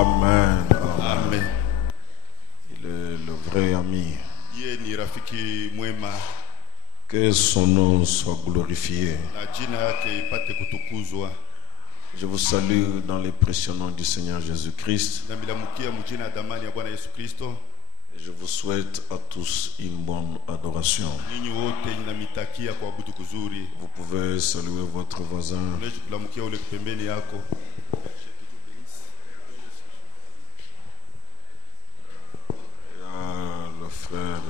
Amen. Amen. Il est le vrai ami. Yeye ni rafiki mwema Que son nom soit glorifié. na jina yake ipate kutukuzwa. Je vous salue dans les précieux noms du Seigneur Jésus-Christ. Na milamukia mjina ya damani ya Bwana Yesu Kristo. Et je vous souhaite à tous une bonne adoration. Ninyi wote ninamitakia kuabudu kuzuri. Vous pouvez saluer votre voisin. Unaweza kulamukia ule pembeni yako. Il y a le frère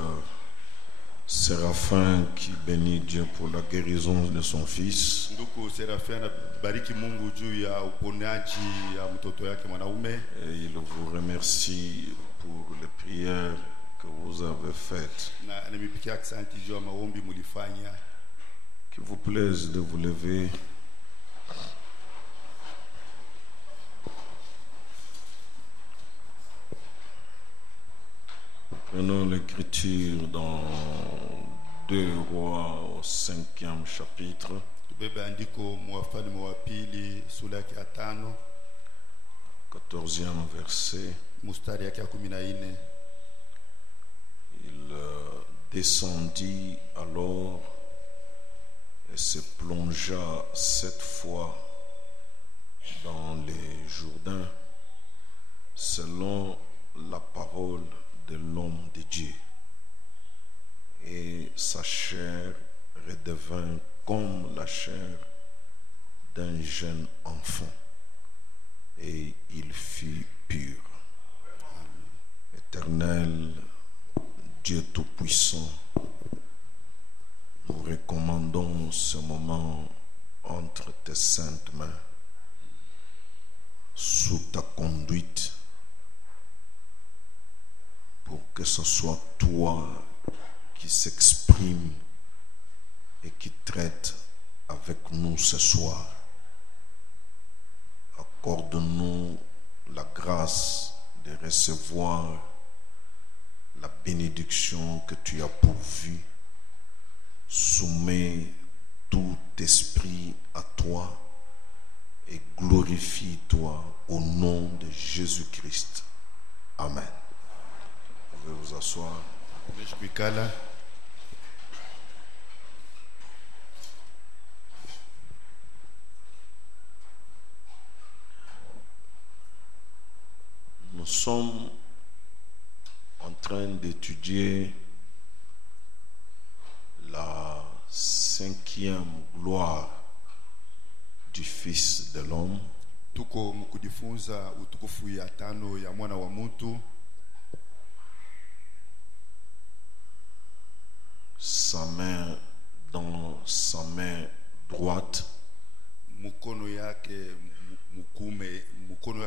Séraphin qui bénit Dieu pour la guérison de son fils. Ndugu Serafia anabariki Mungu juu ya uponaji ya mtoto yake mwanaume. Et il vous remercie pour les prières que vous avez faites. Na anamipikia asante juu ya maombi mulifanya. Qu'il vous plaise de vous lever. Prenons l'écriture dans 2 Rois au 5e chapitre. Tubebe andiko Wafalme wa pili sura yake ya 5 14e verset. mstari yake ya 14. Il descendit alors et se plongea 7 fois dans les Jourdains selon la parole de l'homme de Dieu. Et sa chair redevint comme la chair d'un jeune enfant. Et il fut pur. Éternel, Dieu Tout-Puissant, nous recommandons ce moment entre tes saintes mains, sous ta conduite, pour que ce soit toi qui s'exprime et qui traite avec nous ce soir. Accorde-nous la grâce de recevoir la bénédiction que tu as pourvue. Soumets tout esprit à toi et glorifie-toi au nom de Jésus-Christ. Amen. Vous pouvez vous asseoir. Unaweza kuikala. Nous sommes en train d'étudier la 5e gloire du Fils de l'homme. Tuko mkujifunza utukufu ya 5 ya mwana wa mtu. Sa main dans sa main droite, Mkono yake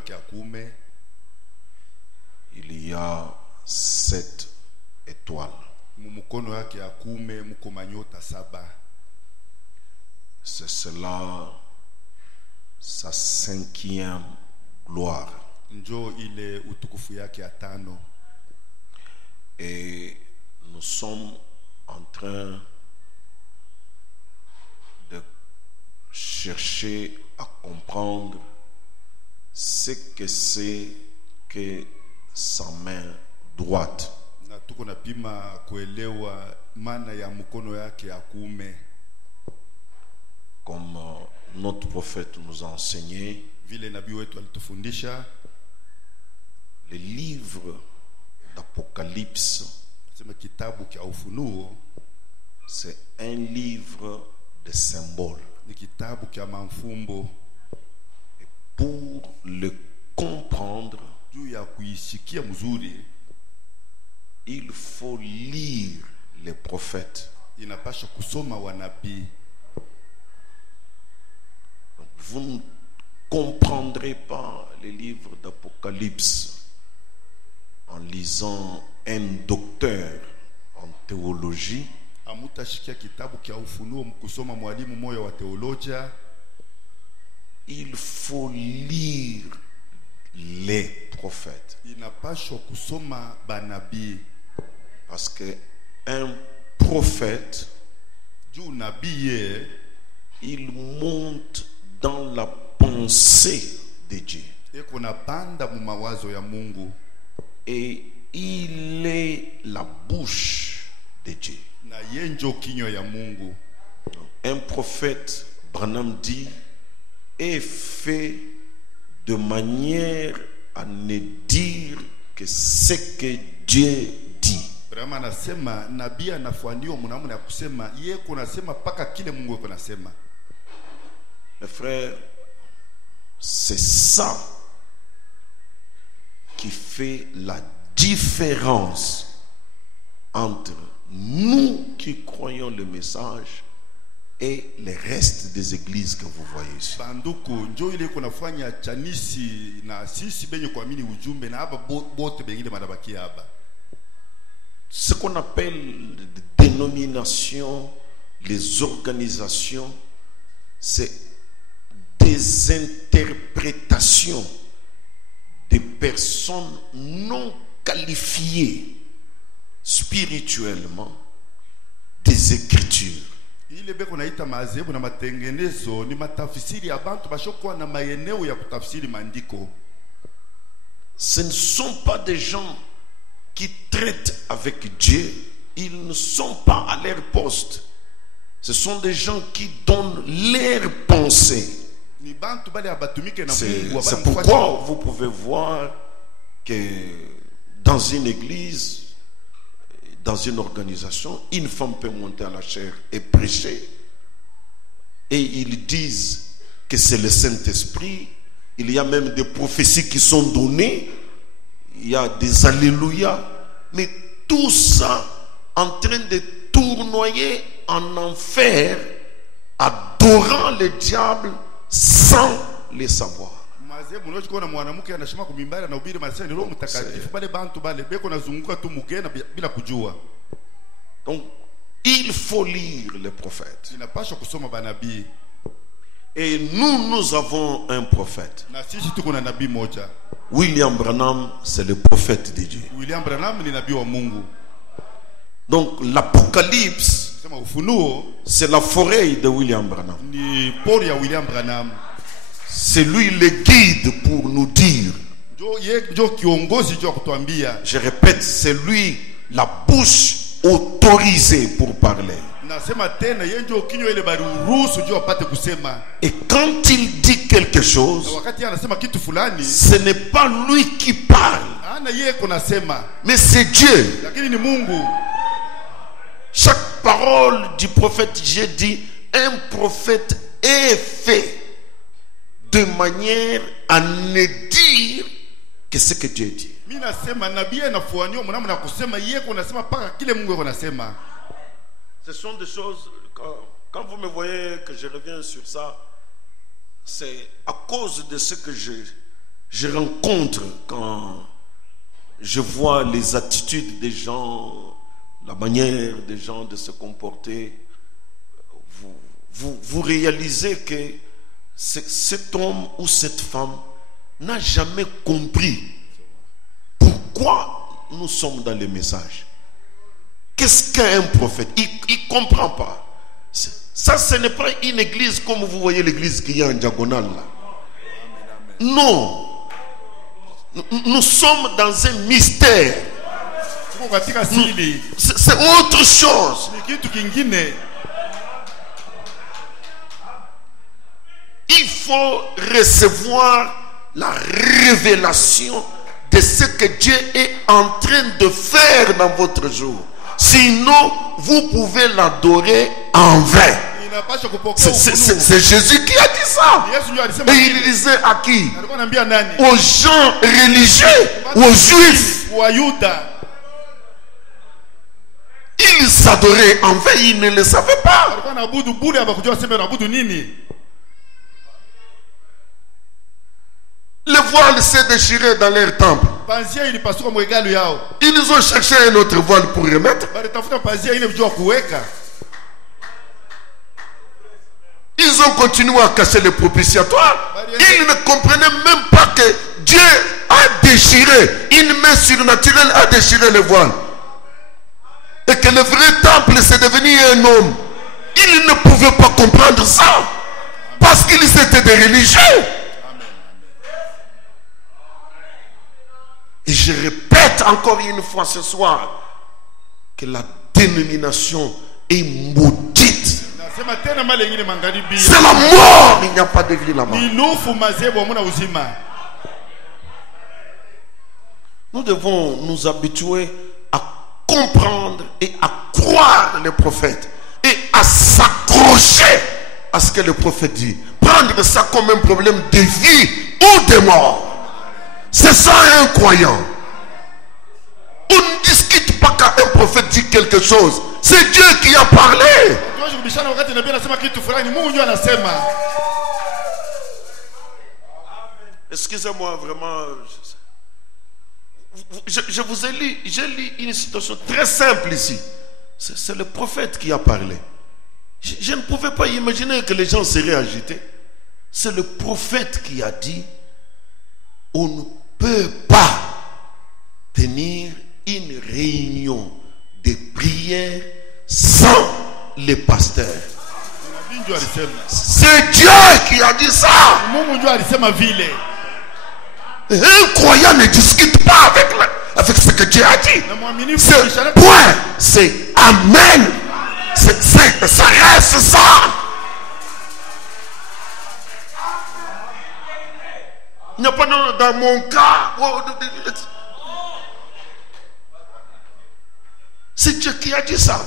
ya kuume il y a 7 étoiles. mkono yake ya kuume mko manyota 7. C'est cela sa 5e gloire. Njo ile utukufu yake ya 5. Et nous sommes en train de chercher à comprendre ce que c'est que sa main droite. Na tuko napima kuelewa maana ya mkono yake ya kuume. Comme notre prophète nous a enseigné, Vile nabii wetu alitufundisha, le livre d'Apocalypse, sema kitabu cha Ufunuo c'est un livre de symboles. ni kitabu cha mafumbo. Et pour le comprendre, Juu ya kuisikia mzuri, il faut lire les prophètes. inapaswa kusoma wanabii. Donc, vous ne comprendrez pas les livres d'Apocalypse en lisant un docteur en théologie. Amutashikia kitabu cha Ufunuo mkusoma mwalimu moyo wa teolojia. Il faut lire les prophètes. Inapaswa kusoma banabii. Parce que un prophète, Juu nabii il monte dans la pensée de Dieu. eko na banda mu mawazo ya Mungu, et il est la bouche de Dieu. na yenjo kinywa ya Mungu. Un prophète, Branham dit, est fait de manière à ne dire que ce que Dieu dit. Brahma anasema nabii anafuaniwa mnamna ya kusema yeye kunasema paka kile Mungu kunasema. Mes frères, c'est ça qui fait la différence entre nous qui croyons le message et le reste des églises que vous voyez ici. Banduku njo ile kunafanya chanisi na sisi benye kuamini ujumbe na hapa bote bengine madabaki hapa. Ce qu'on appelle les dénominations, les organisations, c'est des interprétations de personnes non qualifiées spirituellement des Écritures. Ile beko naita mazebu na matengenezo ni matafsiri ya bantu bashokuwa na maeneo ya kutafsiri maandiko. Ce ne sont pas des gens qui traitent avec Dieu, ils ne sont pas à leur poste. Ce sont des gens qui donnent leurs pensées. C'est pourquoi vous pouvez voir que dans une église, dans une organisation, une femme peut monter à la chaire et prêcher. Et ils disent que c'est le Saint-Esprit. Il y a même des prophéties qui sont données. Il y a des alléluia, mais tout ça en train de tournoyer en enfer, adorant le diable sans le savoir. Donc, il faut lire les prophètes. Et nous avons un prophète. William Branham, c'est le prophète de Dieu. Donc l'Apocalypse, c'est la forêt de William Branham. C'est lui le guide pour nous dire. Je répète, c'est lui la bouche autorisée pour parler. Et quand il dit quelque chose, ce n'est pas lui qui parle, mais c'est Dieu. Chaque parole du prophète, j'ai dit, un prophète est fait de manière à ne dire que ce que Dieu dit. Ce sont des choses, quand vous me voyez que je reviens sur ça, c'est à cause de ce que je rencontre quand je vois les attitudes des gens, la manière des gens de se comporter. Vous réalisez que cet homme ou cette femme n'a jamais compris pourquoi nous sommes dans le message. Qu'est-ce qu'un prophète? Il ne comprend pas. Ça, ce n'est pas une église comme vous voyez l'église qui est en diagonale là. Non. Nous sommes dans un mystère. C'est autre chose. Il faut recevoir la révélation de ce que Dieu est en train de faire dans votre jour. Sinon, vous pouvez l'adorer en vain. C'est Jésus qui a dit ça. Et il disait à qui? Aux gens religieux, aux juifs. Ils adoraient en vain, ils ne le savaient pas. Le voile s'est déchiré dans leur temple. Ils ont cherché un autre voile pour remettre. Ils ont continué à cacher le propitiatoire. Ils ne comprenaient même pas que Dieu a déchiré, une main surnaturelle a déchiré le voile. Et que le vrai temple c'est devenu un homme. Ils ne pouvaient pas comprendre ça. Parce qu'ils étaient des religieux. je répète encore une fois ce soir que la dénomination est maudite. C'est la mort, il n'y a pas de vie là-bas. Nous devons nous habituer à comprendre et à croire les prophètes et à s'accrocher à ce que le prophète dit. Prendre ça comme un problème de vie ou de mort. C'est ça un croyant. On ne discute pas quand un prophète dit quelque chose. C'est Dieu qui a parlé. Excusez-moi vraiment. Je vous ai lu, j'ai lu une situation très simple ici. C'est le prophète qui a parlé. Je ne pouvais pas imaginer que les gens seraient agités. C'est le prophète qui a dit: on ne peut pas tenir une réunion de prière sans les pasteurs. C'est Dieu qui a dit ça. Un croyant ne discute pas avec ce que Dieu a dit. Ce point, c'est Amen. Ça reste ça. Il n'y a pas dans mon cas. C'est Dieu qui a dit ça.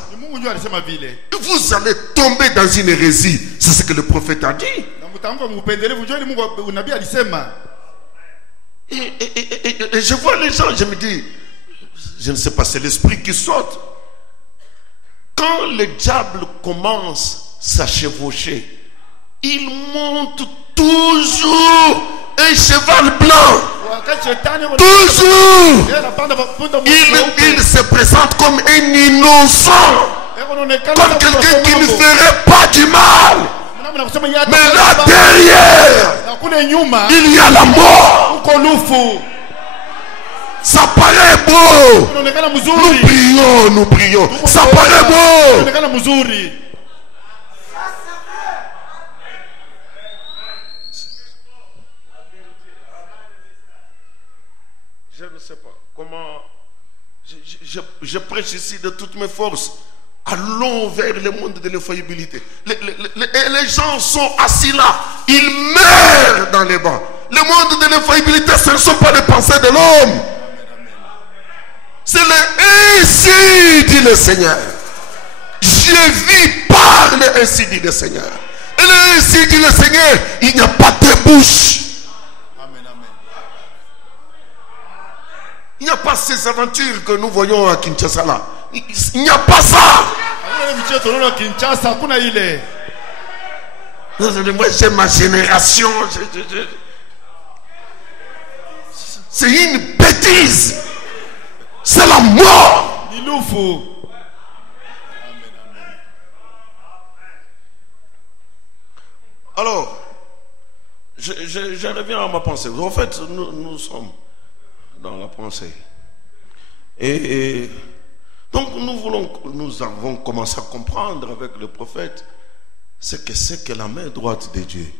Vous allez tomber dans une hérésie. C'est ce que le prophète a dit. Et je vois les gens, je me dis, je ne sais pas, c'est l'esprit qui saute. Quand le diable commence à chevaucher, il monte toujours un cheval blanc. Toujours. Il se présente comme un innocent, comme quelqu'un qui ne ferait pas du mal. Mais là derrière, il y a la mort. Ça paraît beau. Nous prions. Ça paraît beau. Je ne sais pas comment. Je prêche ici de toutes mes forces. Allons vers le monde de l'infaillibilité. Les gens sont assis là. Ils meurent dans les bancs. Le monde de l'infaillibilité, ce ne sont pas les pensées de l'homme. C'est le ainsi dit le Seigneur. Je vis par le ainsi dit le Seigneur. Et le ainsi dit le Seigneur, il n'y a pas de bouche. Il n'y a pas ces aventures que nous voyons à Kinshasa là. Il n'y a pas ça. Moi j'ai ma génération. C'est une bêtise. C'est la mort. Alors, je reviens à ma pensée. En fait, nous sommes dans la pensée. Et donc nous avons commencé à comprendre avec le prophète ce que c'est que la main droite de Dieu.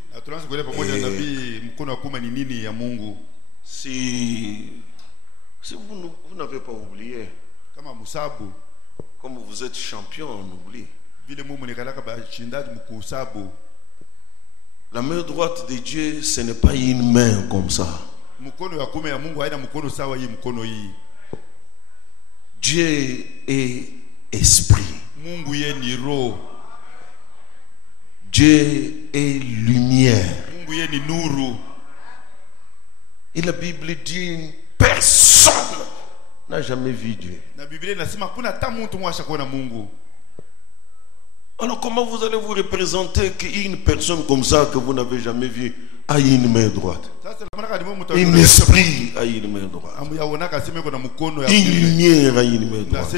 Si vous n'avez pas oublié, comme vous êtes champion, on oublie. La main droite de Dieu, ce n'est pas une main comme ça. Dieu est esprit. Dieu est lumière. Et la Bible dit: personne n'a jamais vu Dieu. Alors comment vous allez vous représenter qu'une personne comme ça que vous n'avez jamais vue a une main droite? Un esprit a une main droite. Une lumière a une main droite.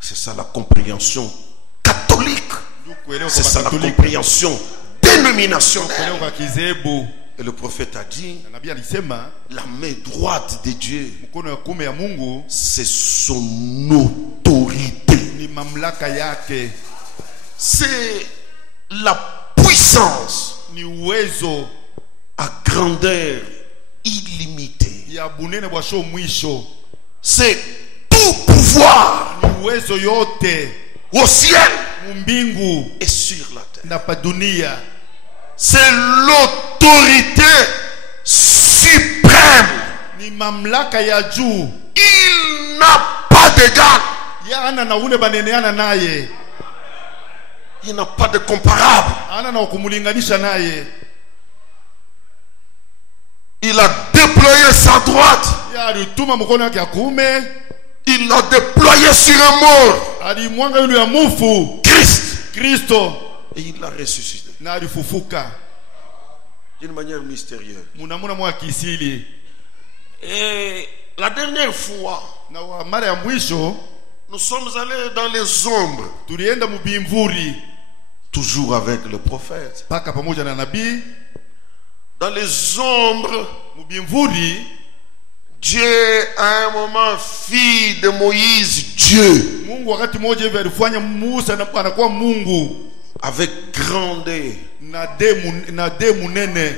C'est ça la compréhension catholique. C'est ça la compréhension dénominationnelle. Et le prophète a dit: la main droite de Dieu, c'est son autorité. C'est la puissance à grandeur illimité. ya bunene bwa sho mwisho. C'est tout pouvoir Ni uwezo yote au ciel mbingu et sur la terre. na pa dunia. C'est l'autorité suprême. Ni mamlaka ya juu. Il n'a pas d'égal. Ya ana na ule baneneana naye. Il n'a pas de comparable. Ana na kumulinganisha naye. Il a déployé sa droite. Ya alituma mkono wake ya kuume. Il l'a déployé sur un mort. Alimwanga yule ya mufu Christ. Kristo Et il l'a ressuscité. na alifufuka D'une manière mystérieuse. munamuna mwa kisili. Et la dernière fois, Na wa mara ya mwisho nous sommes allés dans les ombres. tulienda mubimvuri Toujours avec le prophète. paka pamoja na nabii. Dans les ombres, Mubimvuri Dieu à un moment fit de Moïse Dieu. Mungu wakati mmoja hivi alifanya Musa na anakuwa Mungu Avec grandeur. na demu nene.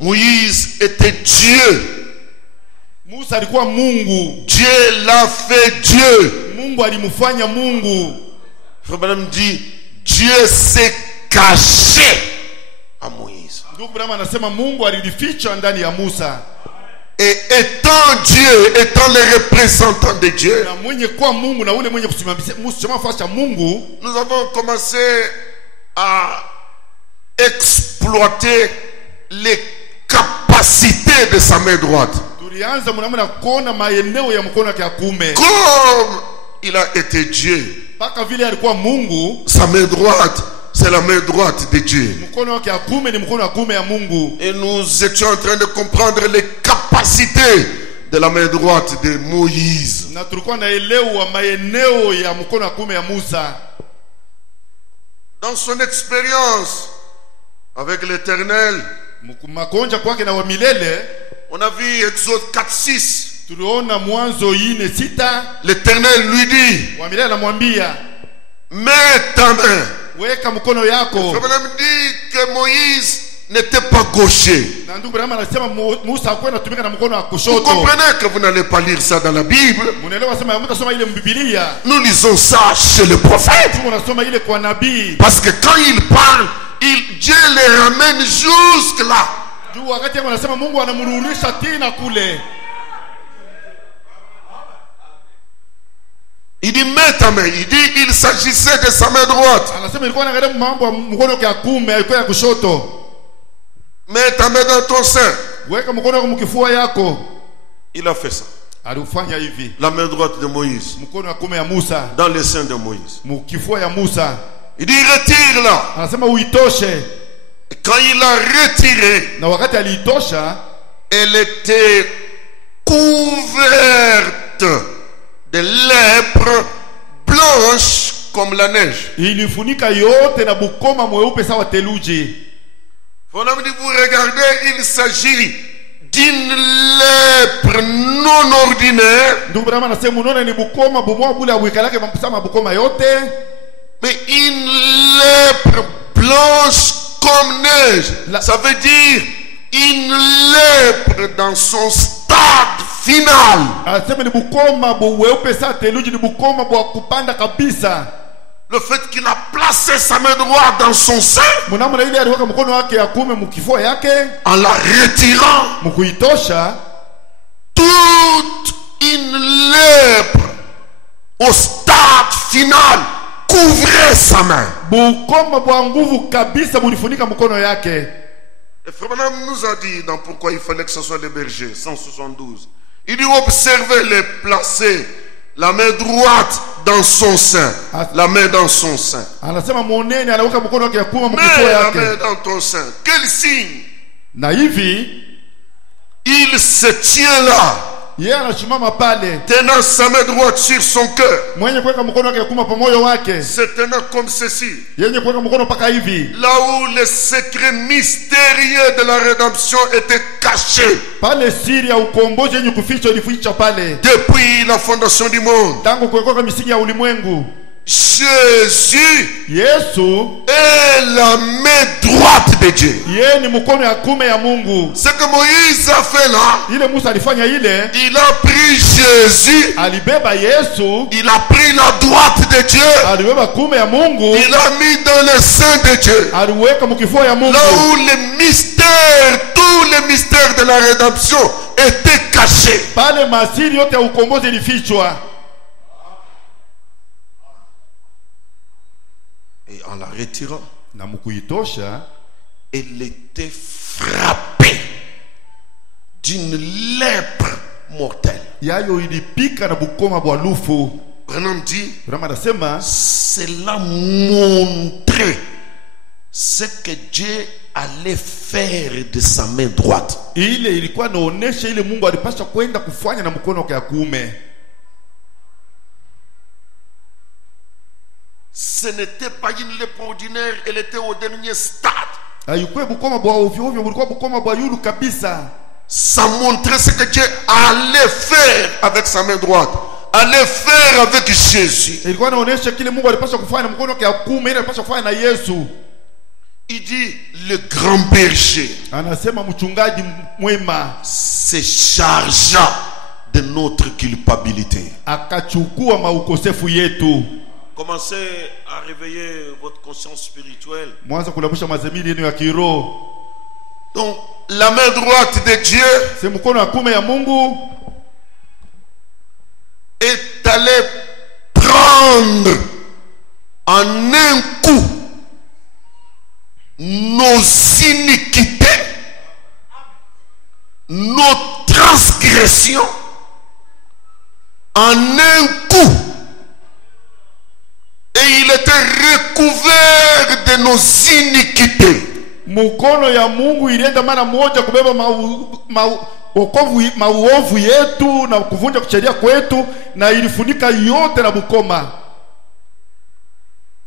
Moïse était Dieu. Musa alikuwa Mungu. Dieu l'a fait Dieu. Mungu alimfanya Mungu. Frère Branham dit, Dieu s'est caché à Moïse. Ndugu Branham anasema Mungu alijificha ndani ya Musa. Et étant Dieu, étant le représentant de Dieu, Na mwenye kwa Mungu na ule mwenye kusimama fasi ya Mungu, nous avons commencé à exploiter les capacités de sa main droite. tulianza mnamna kuona maeneo ya mkono wake ya kuume. Comme il a été Dieu, Paka vile alikuwa Mungu, sa main droite, c'est la main droite de Dieu. mkono wake ya kuume ni mkono wa kuume ya Mungu. Et nous étions en train de comprendre les capacités de la main droite de Moïse. Na tulikuwa naelewa maeneo ya mkono wa kuume ya Musa. Dans son expérience avec l'Éternel, Makonja kwake na wa milele, on a vu Exode 4:6. tuliona Mwanzo 4:6. L'Éternel lui dit, Wa milele anamwambia, mets ta main. weka mkono yako. Le Branham dit que Moïse n'était pas gaucher. Na ndugu Branham anasema Musa hakuwa anatumika na mkono wa Vous kushoto. comprenez que vous n'allez pas lire ça dans la Bible. Munaelewa sema mtasoma ile Biblia. Nous lisons ça chez le prophète. Tunasoma ile kwa nabii. Parce que quand il parle, Dieu les ramène jusque là. Juu wakati anasema Mungu anamrudisha tena kule. Il dit mets ta main. Il dit il s'agissait de sa main droite. Anasema ilikuwa anaangalia mambo ya mkono wake ya kuume, ilikuwa ya kushoto. Mets ta main dans ton sein. Weka mkono wako mkifua yako. Il a fait ça. Alifanya hivi. La main droite de Moïse. Mkono wa kuume ya Musa, Dans le sein de Moïse. mkifua ya Musa. Il dit retire là. Anasema uitoshe. Et quand il a retiré, Na wakati aliitosha, elle était couverte de lèpre blanche comme la neige. ilifunika yote na bukoma mweupe sawa theluji. Vous regardez, il s'agit d'une lèpre non ordinaire, Ndugu Branham anasema unaona ni bukoma bumwa bule awikalake mpasama bukoma yote, mais une lèpre blanche comme neige. Ça veut dire une lèpre dans son stade final. anasema ni bukoma weupe sawa theluji, ni bukoma bwa kupanda kabisa. Le fait qu'il a placé sa main droite dans son sein, Mnamna ile aliweka mkono wake ya kuume mkifua yake, en la retirant, mkuitosha, toute une lèpre au stade final couvrait sa main. bukoma bwa nguvu kabisa bulifunika mkono yake. Et Frère Branham nous a dit dans pourquoi il fallait que ce soit les bergers, 172. Il dit observez-les placer la main droite dans son sein, la main dans son sein. Anasema moneni anaweka mkono wake ya kuume mkifua Mets la yake. main dans ton sein. Quel signe? Na hivi Il se tient là, yeye anasimama pale, tenant sa main droite sur son cœur, mwenye kuweka mkono wake ya kuume pa moyo wake, se tenant comme ceci. yenye kuweka mkono paka hivi, Là où le secret mystérieux de la rédemption était caché pale siri ya ukombozi yenye kuficha ilificha pale depuis la fondation du monde. tangu kuwekwa misingi ya ulimwengu. Jésus Yesu est la main droite de Dieu. yeye ni mkono ya kume ya Mungu. Ce que Moïse a fait là, Ile Musa alifanya ile, il a pris Jésus, alibeba Yesu, il a pris la droite de Dieu, alibeba kume ya Mungu, il l'a mis dans le sein de Dieu. aliweka mkifua ya Mungu. Là où les mystères, tous les mystères de la rédemption étaient cachés. Pale masiri yote ya ukombozi ilifichwa. Et en la retirant, Na mkuitosha, elle était frappée d'une lèpre mortelle. yayo ilipika na bukoma bwa lufu. Branham dit, Rama anasema cela montrait ce que Dieu allait faire de sa main droite. ile ilikuwa naonesha ile Mungu alipaswa kwenda kufanya na mkono wake ya kuume. Ce n'était pas une lèpre ordinaire, elle était au dernier stade. Haikuwa bukoma bwa ovyo ovyo, bulikuwa bukoma bwa yulu kabisa. Ça montrait ce que Dieu allait faire avec sa main droite, allait faire avec Jésus. Ilikuwa naonesha kile Mungu alipaswa kufanya na mkono wake ya kuume, ile alipaswa kufanya na Yesu. Il dit, le grand berger Anasema mchungaji mwema se chargea de notre culpabilité. akachukua maukosefu yetu. Commencez à réveiller votre conscience spirituelle. Mwanza kulabusha mazamiri yenu ya kiroho. Donc, la main droite de Dieu Si mkono wa kuume ya Mungu est allée prendre en un coup nos iniquités, nos transgressions, en un coup. Et il était recouvert de nos iniquités. mkono ya Mungu ilienda mara moja kubeba mauovu yetu na kuvunja sheria kwetu, na ilifunika yote na bukoma.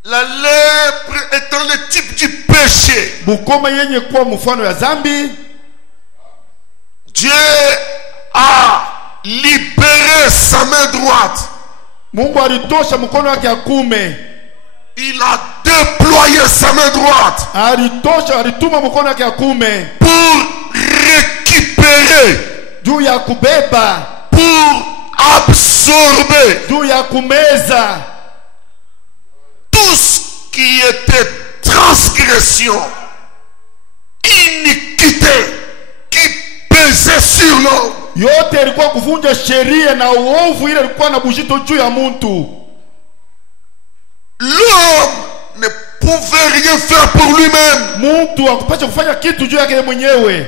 La lèpre étant le type du péché, Bukoma yenye kuwa mfano ya zambi, Dieu a libéré sa main droite. Mungu alitosha mkono wake ya kuume, Il a déployé sa main droite alituma mkono wake ya kuume pour récupérer, juu ya kubeba, pour absorber juu ya kumeza tout ce qui était transgression, iniquité qui pesait sur l'homme. yote. Ilikuwa kuvunja sheria na uovu, ile ilikuwa na bujito juu ya mtu. L'homme ne pouvait rien faire pour lui-même. Mtu hakupaswa kufanya kitu juu yake mwenyewe.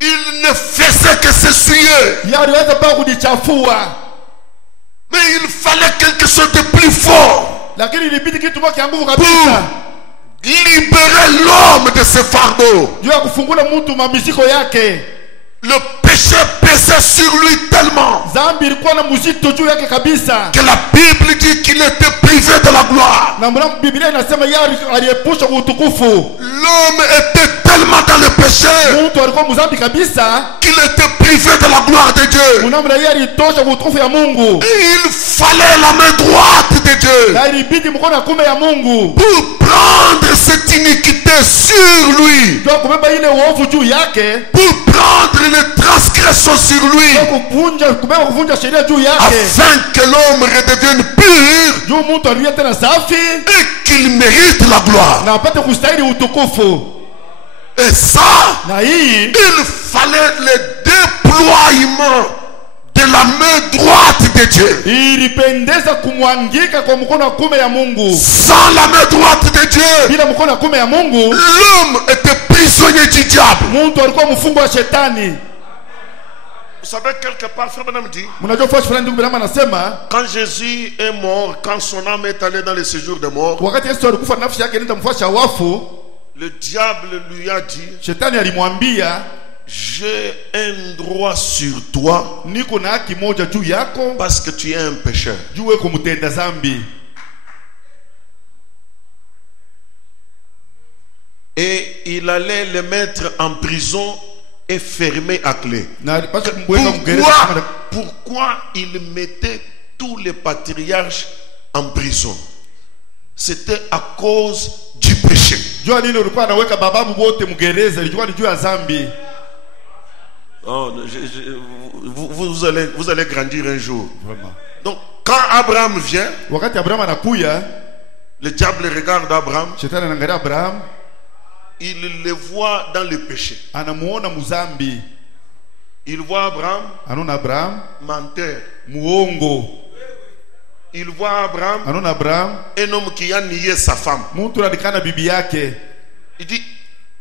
Il ne faisait que s'essuyer. Yeye aliweza pa kujichafua, Mais il fallait quelque chose de plus fort lakini ilibidi kitu moja kia nguvu pour kabisa libérer l'homme de ses fardeaux. juu ya kufungula mtu mamizigo yake. Le péché pesait sur lui tellement Zambi ilikuwa na mzito juu yake kabisa, que la Bible dit qu'il était privé de la gloire. na mna Biblia inasema yeye aliepusha kwa utukufu. L'homme était tellement dans le péché Mtu alikuwa mzambi kabisa, qu'il était privé de la gloire de Dieu. mnamna yeye alitosha kwa utukufu ya Mungu, Et il fallait la main droite de Dieu na ilibidi mkono wa kuume ya Mungu pour prendre cette iniquité sur lui, juu ya kubeba ile uovu juu yake, pour prendre les transgressions sur lui, kuvunja sheria juu yake, afin que l'homme redevienne pur juu mtu aliye tena safi et qu'il mérite la gloire. na apate kustahili utukufu. Et ça, Na hii il fallait le déploiement de la main droite de Dieu. ilipendeza kumwangika kwa mkono wa kuume ya Mungu. Sans la main droite de Dieu, Bila mkono wa kuume ya Mungu, l'homme était prisonnier du diable. mtu alikuwa mfungwa wa shetani. Vous savez, quelque part, Frère Branham dit, Mnajua fasi fulani, ndugu Branham anasema quand Jésus est mort, quand son âme est allée dans le séjour des morts, wakati Yesu alikufa nafsi yake nenda mfuasi wa wafu, le diable lui a dit, shetani alimwambia, j'ai un droit sur toi niko na haki moja juu yako parce que tu es un pécheur. juu wewe kumtenda zambi. Et il allait le mettre en prison et fermer à clé. Na alipaswa kumweka mgereza. Pourquoi il mettait tous les patriarches en prison, c'était à cause du péché. Jua nini ulikuwa anaweka bababu wote mgereza? Ilikuwa ni juu ya dhambi. Oh, vous allez grandir un jour. Vraiment. Donc, quand Abraham vient, Wakati Abraham anakuya, le diable regarde Abraham, shetani anaangalia Abraham, il le voit dans le péché. anamuona muzambi. Il voit Abraham Anaona Abraham menteur. muongo. Il voit Abraham Anaona Abraham un homme qui a nié sa femme. mtu alikana bibi yake. Il dit,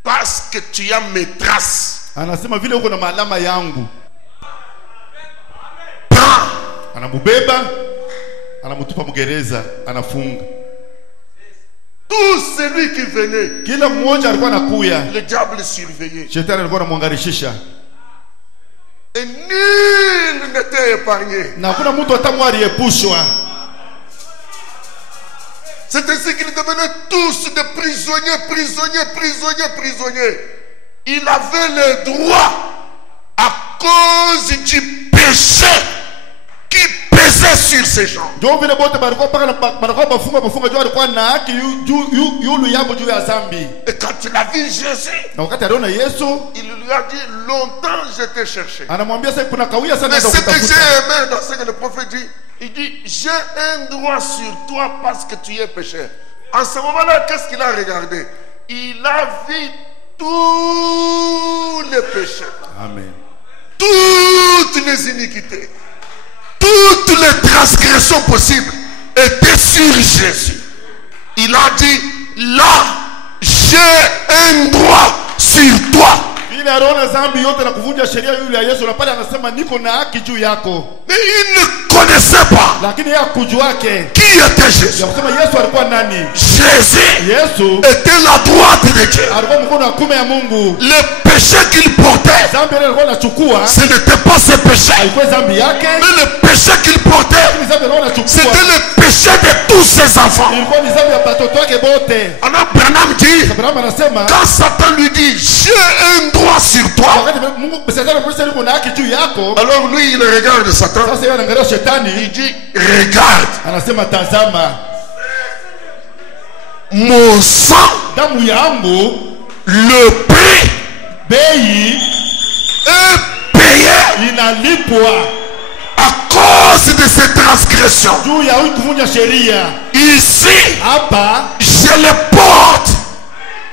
parce que tu as mes traces, Anasema vile uko na maalama yangu. prends. Anamubeba, anamutupa mgereza, anafunga. Tout celui qui venait, Kila mmoja alikuwa anakuya, le diable surveillait. shetani alikuwa anamwangarishisha. Et nul n'était épargné. Na hakuna mtu hata aliepushwa. C'est ainsi qu'ils devenaient tous des prisonniers. Il avait le droit à cause du péché qui pesait sur ces gens. Ndio vile bote balikuwa bafunga juu alikuwa na haki yulu yabo juu ya dhambi. Et quand il a vu Jésus, Na wakati aliona Yesu, il lui a dit, longtemps je t'ai cherché. anamwambia sasa kuna kawia sana Mais ndio ce que kutafuta. j'ai aimé dans ce que le prophète dit, il dit, j'ai un droit sur toi parce que tu es pécheur. En ce moment-là, qu'est-ce qu'il a regardé? Il a vu tous les péchés, Amen. toutes les iniquités, toutes les transgressions possibles étaient sur Jésus. Il a dit, là, j'ai un droit sur toi. Ile aliona dhambi yote na kuvunja sheria yule ya Yesu, na pale anasema niko na haki juu yako. Mais il ne connaissait pas Lakini yeye akujuake qui était Jésus. ya kusema Yesu alikuwa nani? Jésus Yesu était la droite de Dieu. alikuwa mkono wa kume ya Mungu. Le péché qu'il portait, Dhambi ile alikuwa anachukua ce n'était pas ce péché. alikuwa dhambi yake, Mais le péché qu'il portait, lakini dhambi alikuwa anachukua c'était le péché de tous ses enfants. ilikuwa ni dhambi ya watoto wake wote. Alors Branham dit, Abraham anasema quand Satan lui dit, j'ai un droit sur toi, wakati Mungu shetani anamwambia niko na haki juu yako, alors lui il regarde Satan, sasa yeye anaangalia shetani, il dit, regarde, anasema tazama, mon sang, damu yangu le prix bei est payé inalipwa à cause de ces transgressions. juu ya huyu kuvunja sheria. Ici, Hapa je le porte.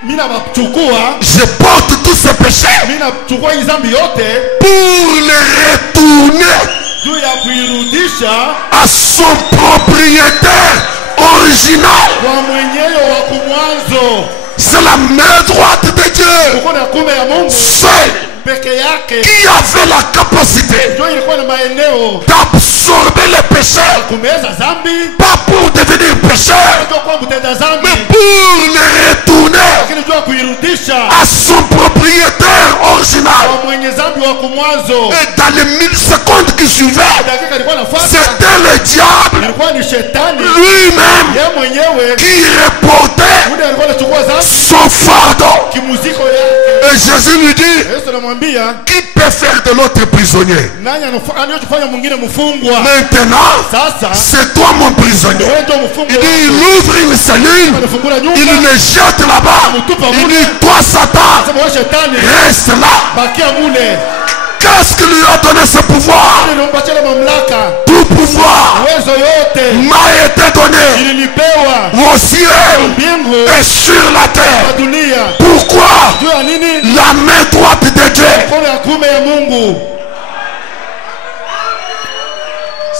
mimi nachukua, Je porte tous ces péchés mimi nachukua hii dhambi yote pour les retourner juu ya kuirudisha à son propriétaire original. kwa mwenyewe wa kumwanzo. C'est la main droite de Dieu Mkono wa kume ya Mungu seul peke yake qui avait la capacité ndio ilikuwa na maeneo d'absorber les péchés, kumeza dhambi, pas pour devenir pécheur, ndio kwa mtenda dhambi, mais pour les retourner lakini juu ya kuirudisha à son propriétaire original. kwa mwenye dhambi wa kumwanzo. Et dans les 1000 secondes qui suivaient, Dakika ilikuwa nafuata, c'était le diable ilikuwa ni shetani lui-même yeye mwenyewe qui reportait yule alikuwa anachukua dhambi son fardeau. kimuziko yake. Et Jésus lui dit, Yesu anamwambia qui peut faire de l'autre prisonnier? nani anayofanya mwingine mfungwa? Maintenant, Sasa c'est toi mon prisonnier. wewe ndio Il mfungwa. dit, il ouvre une cellule, Anafungula il nyumba, le jette là-bas. Il dit, toi Satan, sema wewe shetani reste là. bakia mule. Qu'est-ce qui lui a donné ce pouvoir? Nilimpatia na mamlaka, Tout pouvoir uwezo yote m'a été donné nilipewa au ciel mbingu et sur la na terre. dunia. Pourquoi? Juu ya nini? La main droite de Dieu, Mkono ya kume ya Mungu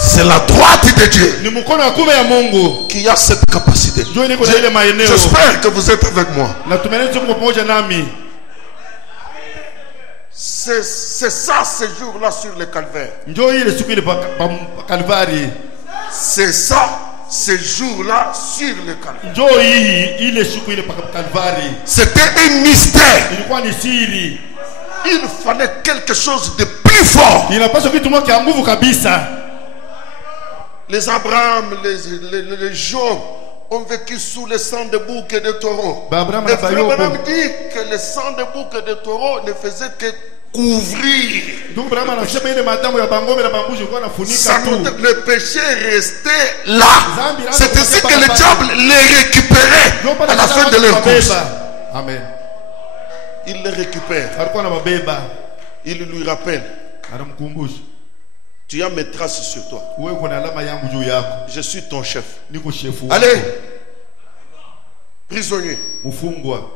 c'est la droite de Dieu ni mkono wa kume ya Mungu. qui a cette capacité. Juu niko na ile maeneo. J'espère que vous êtes avec moi. Na tumeleta Mungu pamoja nami. C'est ça ce jour-là sur le calvaire. Njoo ile siku ile pa Kalvari. C'est ça ce jour-là sur le calvaire. Njoo hii ile siku ile pa Kalvari. C'était un mystère. Ilikuwa ni siri. Il fallait quelque chose de plus fort. Inapaswa kitu moja kia nguvu kabisa. Les Abraham, les Job ont vécu sous le sang de bouc et de taureau. Abraham Et na Frère Bayobo. Branham dit que le sang de bouc et de taureau ne faisait que couvrir. Donc Branham anasema ile madamu ya bangome na bambuji kwa nafunika tu. Le péché restait là. C'est ainsi que le diable les récupérait à la fin de leur course. Amen. Il les récupère. Alikuwa na mabeba. Il lui rappelle. Anamkumbusha. Tu as mes traces sur toi. Wewe kuna alama yangu juu yako. Je suis ton chef. Niko chefu. Allez. Prisonnier. Mfungwa.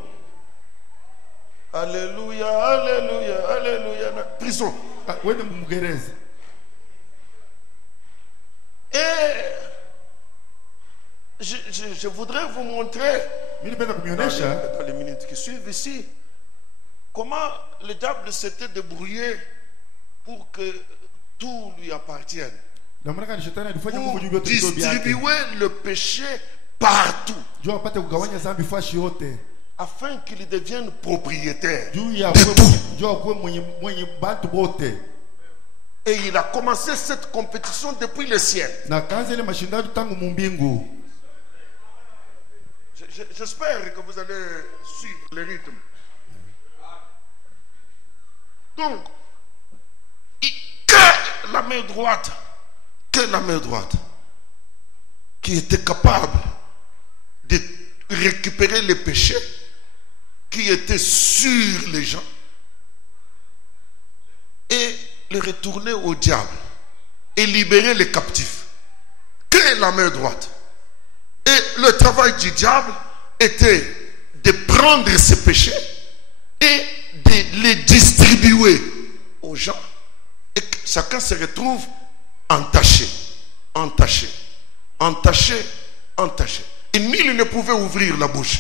Alléluia, alléluia, alléluia. Prison. Wewe ni mgereza. Et je voudrais vous montrer dans les minutes qui suivent ici comment le diable s'était débrouillé pour que tout lui appartienne. Pour distribuer le péché partout. Afin qu'il devienne propriétaire de tout. Et il a commencé cette compétition depuis le ciel. J'espère que vous allez suivre le rythme. Donc, que la main droite qui était capable de récupérer les péchés qui étaient sur les gens et les retourner au diable et libérer les captifs. Que la main droite. Et le travail du diable était de prendre ces péchés et de les distribuer aux gens. Et que chacun se retrouve entaché, entaché, entaché, entaché. Et nul ne pouvait ouvrir la bouche.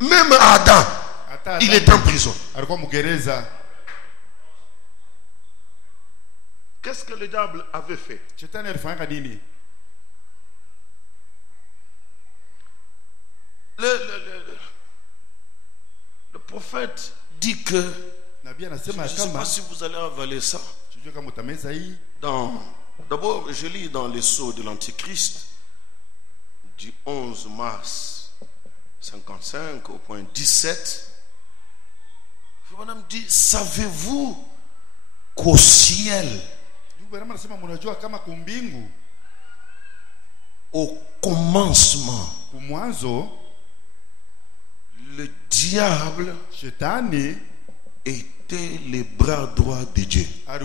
Même Adam, il est en prison. Qu'est-ce que le diable avait fait? Le prophète dit que, je ne sais pas si vous allez avaler ça. D'abord, je lis dans les sceaux de l'Antichrist du 11 mars 55 au point 17. Madame dit, savez-vous qu'au ciel, au commencement, le diable était les bras droits de Dieu. La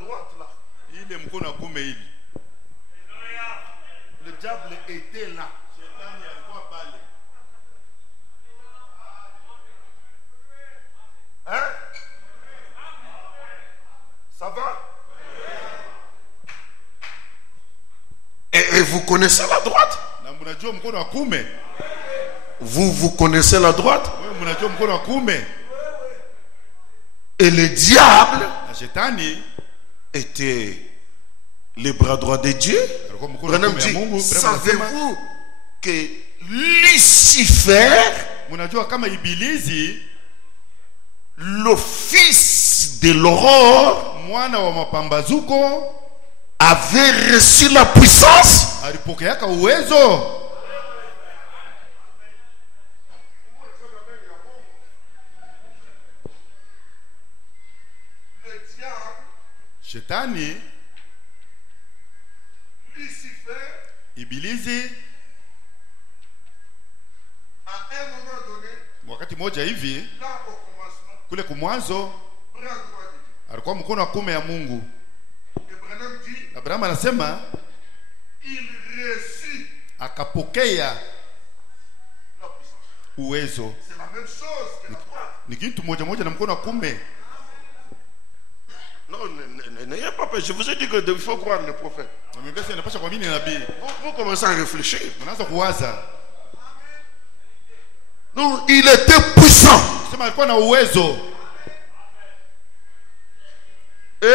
droite là. Le diable était là. Hein? Ça va? Et vous connaissez la droite? Vous connaissez la droite? Et le diable était les bras droits de Dieu. Savez-vous que Lucifer, le fils de l'aurore, avait reçu la puissance Shetani, Lucifer, Ibilizi, à un moment donné, wakati moja hivi, là au commencement, kule kumwanzo alikuwa mkono wa kume ya Mungu. Abraham anasema il reçut akapokea uwezo. C'est la même chose que la droite. Ni kitu moja moja na mkono wa kume. Non, n'ayez pas peur. Je vous ai dit qu'il faut croire le prophète. Vous commencez à réfléchir. Donc, il était puissant. Et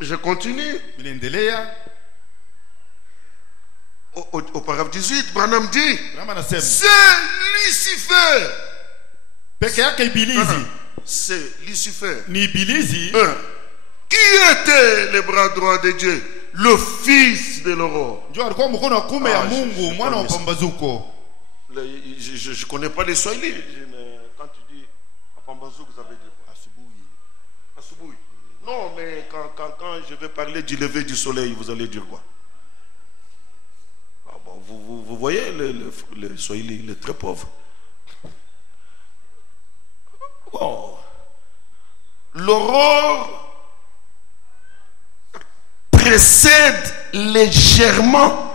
je continue. Au paragraphe 18, Branham dit, c'est Lucifer. Peke yake Ibilizi. C'est Lucifer. Ni Ibilizi Qui était le bras droit de Dieu? Le fils de l'aurore. Ndio alikuwa mkono wa kume ya Mungu, mwana wa pambazuko. Je ne connais pas les Swahili. Quand tu dis Apambazouk, ça veut dire quoi? Asubuhi. Asubuhi. Non, mais quand je vais parler du lever du soleil, vous allez dire quoi? Ah bon, vous voyez, le Swahili, il est très pauvre. Bon. L'aurore précède légèrement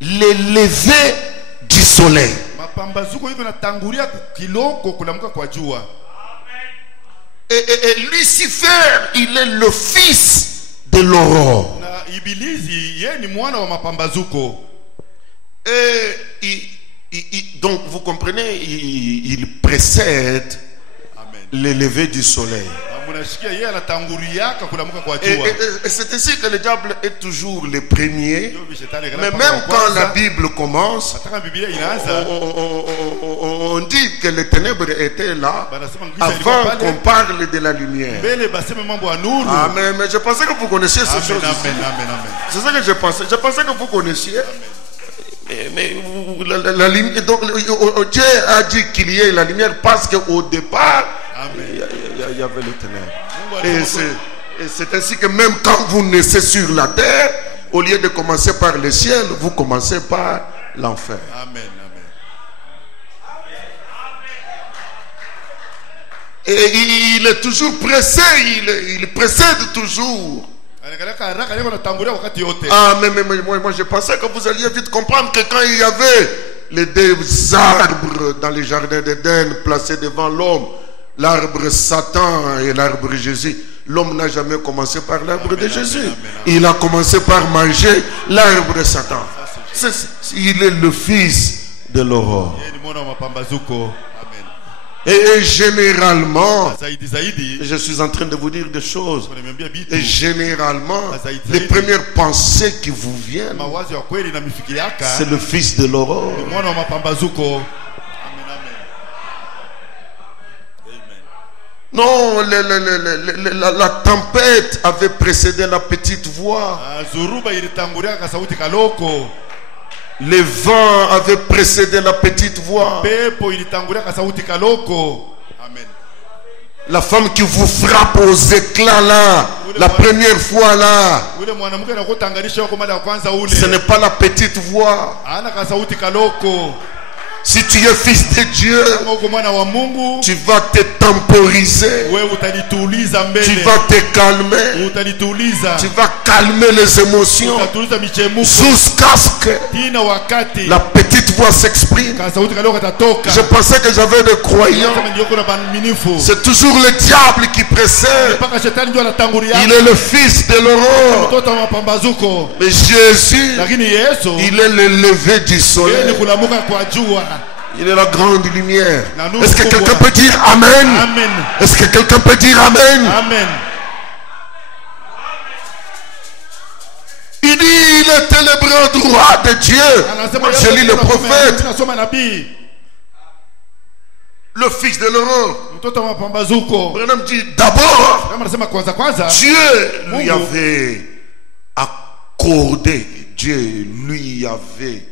le lever du soleil. Mapambazuko iko natangulia kiloko kulamuka kwa jua. Et Lucifer, il est le fils de l'aurore. Na Ibilizi yeye ni mwana wa mapambazuko. Et donc vous comprenez, il précède le lever du soleil. Et c'est ainsi que le diable est toujours le premier. Mais même quand la Bible commence, on dit que les ténèbres étaient là avant qu'on parle de la lumière. Ah, mais je pensais que vous connaissiez ces choses. C'est ça que je pensais. Je pensais que vous connaissiez. Mais donc, Dieu a dit qu'il y ait la lumière parce qu'au départ, il y avait les ténèbres. Et c'est ainsi que même quand vous naissez sur la terre, au lieu de commencer par le ciel, vous commencez par l'enfer. Amen. Et il est toujours pressé, il précède toujours. Ah, mais moi je pensais que vous alliez vite comprendre que quand il y avait les deux arbres dans les jardins d'Éden placés devant l'homme, l'arbre Satan et l'arbre Jésus, l'homme n'a jamais commencé par l'arbre de Jésus. Il a commencé par manger l'arbre Satan. Il est le fils de l'aurore. Et généralement, je suis en train de vous dire des choses. Et généralement, les premières pensées qui vous viennent, c'est le fils de l'aurore. Non, la tempête avait précédé la petite voix. Les vents avaient précédé la petite voix. La femme qui vous frappe aux éclats là, la première fois là, ce n'est pas la petite voix. Si tu es fils de Dieu, tu vas te temporiser, tu vas te calmer, tu vas calmer les émotions jusqu'à ce que la petite voix s'exprime. Je pensais que j'avais des croyants. C'est toujours le diable qui précède. Il est le fils de l'aurore. Mais Jésus, il est le lever du soleil. Il est la grande lumière. Est-ce que quelqu'un peut dire Amen? Est-ce que quelqu'un peut dire Amen? Il dit il était le bras droit de Dieu. Moi je lis le prophète. Le fils de l'aurore. Branham dit d'abord Dieu lui avait accordé. Dieu lui avait